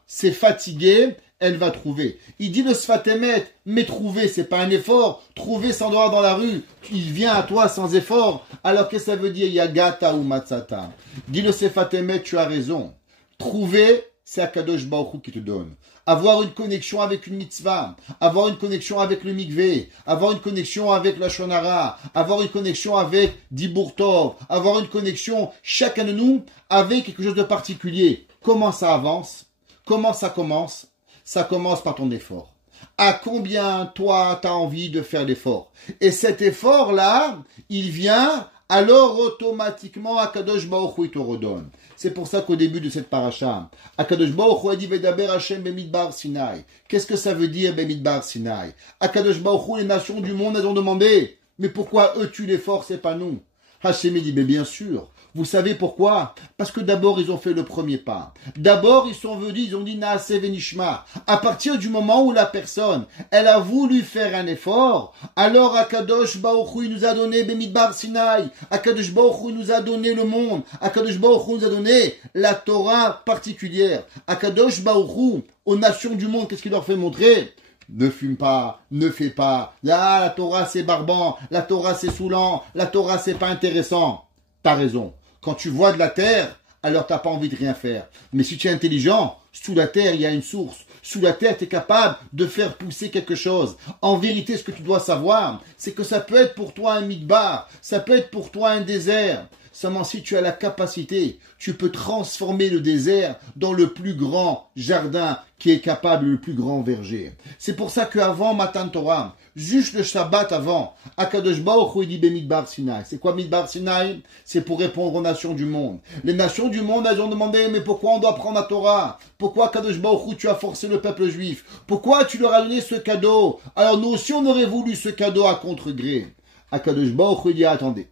s'est fatiguée, elle va trouver. Il dit le Sfatemet, mais trouver, c'est pas un effort. Trouver sans dehors dans la rue, il vient à toi sans effort. Alors qu'est-ce que ça veut dire Yagata ou matzata? Dit le Sfatemet, tu as raison. Trouver, c'est Akadosh Baruch Hu qui te donne. Avoir une connexion avec une mitzvah, avoir une connexion avec le mikvé, avoir une connexion avec la shonara, avoir une connexion avec Dibur Tov, avoir une connexion, chacun de nous, avec quelque chose de particulier. Comment ça avance? Comment ça commence? Ça commence par ton effort. À combien, toi, tu as envie de faire l'effort? Et cet effort-là, il vient, alors automatiquement, Akadosh Baruch Hu, il te redonne. C'est pour ça qu'au début de cette paracha, Akadosh Baruch Hu a dit Vedaber Hashem Bemidbar Sinai. Qu'est-ce que ça veut dire Bemidbar Sinai? Akadosh Baruch Hu, les nations du monde, elles ont demandé, mais pourquoi eux tuent l'effort, c'est pas nous? Hashem dit, mais bien sûr. Vous savez pourquoi? Parce que d'abord, ils ont fait le premier pas. D'abord, ils sont venus, ils ont dit Naase Venishma. À partir du moment où la personne, elle a voulu faire un effort, alors Akadosh Baruch Hu nous a donné Bemidbar Sinai. Akadosh Baruch Hu nous a donné le monde. Akadosh Baruch Hu nous a donné la Torah particulière. Akadosh Baruch Hu, aux nations du monde, qu'est-ce qu'il leur fait montrer? Ne fume pas, ne fais pas. Là, la Torah c'est barbant, la Torah c'est saoulant, la Torah c'est pas intéressant. T'as raison. Quand tu vois de la terre, alors t'as pas envie de rien faire. Mais si tu es intelligent, sous la terre il y a une source. Sous la terre tu es capable de faire pousser quelque chose. En vérité, ce que tu dois savoir, c'est que ça peut être pour toi un mikbar, ça peut être pour toi un désert. Seulement si tu as la capacité, tu peux transformer le désert dans le plus grand jardin qui est capable, le plus grand verger. C'est pour ça qu'avant Matan Torah, juste le Shabbat avant, Akadosh Baruch Hu dit Bemidbar Sinai. C'est quoi Midbar Sinai? C'est pour répondre aux nations du monde. Les nations du monde, elles ont demandé, mais pourquoi on doit prendre la Torah? Pourquoi Akadosh Baruch Hu, tu as forcé le peuple juif? Pourquoi tu leur as donné ce cadeau? Alors nous aussi, on aurait voulu ce cadeau à contre-gré. Akadosh Baruch Hu dit, attendez.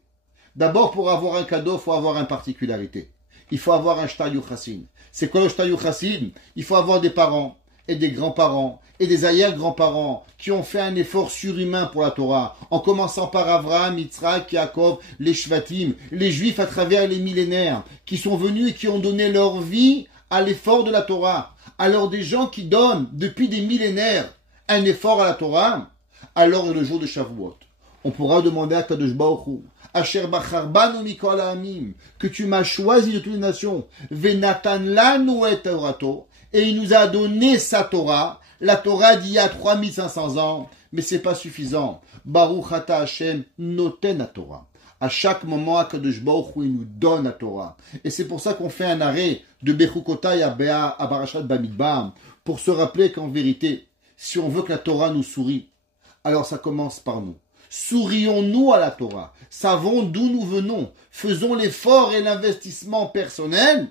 D'abord, pour avoir un cadeau, il faut avoir une particularité. Il faut avoir un shtayu chassin. C'est quoi le shtayu chassin? Il faut avoir des parents et des grands-parents et des arrière-grands-parents qui ont fait un effort surhumain pour la Torah, en commençant par Avraham, Yitzhak, Yaakov, les Shvatim, les Juifs à travers les millénaires, qui sont venus et qui ont donné leur vie à l'effort de la Torah. Alors des gens qui donnent depuis des millénaires un effort à la Torah, alors le jour de Shavuot, on pourra demander à Kadosh Baruch Hu, Asher bachar banu mikol ha'amim, que tu m'as choisi de toutes les nations, venatan lanu et Torato, et il nous a donné sa Torah, la Torah d'il y a 3500 ans, mais c'est pas suffisant. Baruch ata Hashem noten la Torah. À chaque moment, Akadosh Baruch Hu nous donne la Torah. Et c'est pour ça qu'on fait un arrêt de Bechukotai à Parashat Bamidbar, pour se rappeler qu'en vérité, si on veut que la Torah nous sourie, alors ça commence par nous. Sourions-nous à la Torah, savons d'où nous venons, faisons l'effort et l'investissement personnel,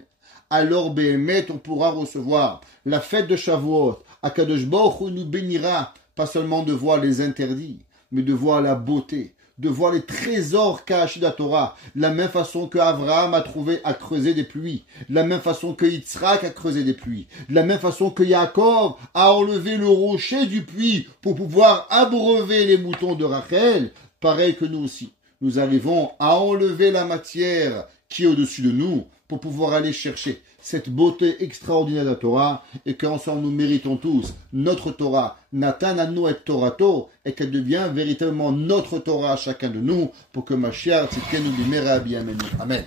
alors Béhémet, on pourra recevoir la fête de Shavuot. Akadosh Baruch Hu nous bénira, pas seulement de voir les interdits, mais de voir la beauté, de voir les trésors cachés de la Torah, de la même façon que Abraham a creusé des puits, de la même façon que Yitzhak a creusé des puits, de la même façon que Yaakov a enlevé le rocher du puits pour pouvoir abreuver les moutons de Rachel, pareil que nous aussi. Nous arrivons à enlever la matière qui est au-dessus de nous pour pouvoir aller chercher cette beauté extraordinaire de la Torah et qu'ensemble nous méritons tous notre Torah, Natan anu et Torato, et qu'elle devient véritablement notre Torah à chacun de nous pour que Mashiach tzidkenu bimera b'yameinu. Amen.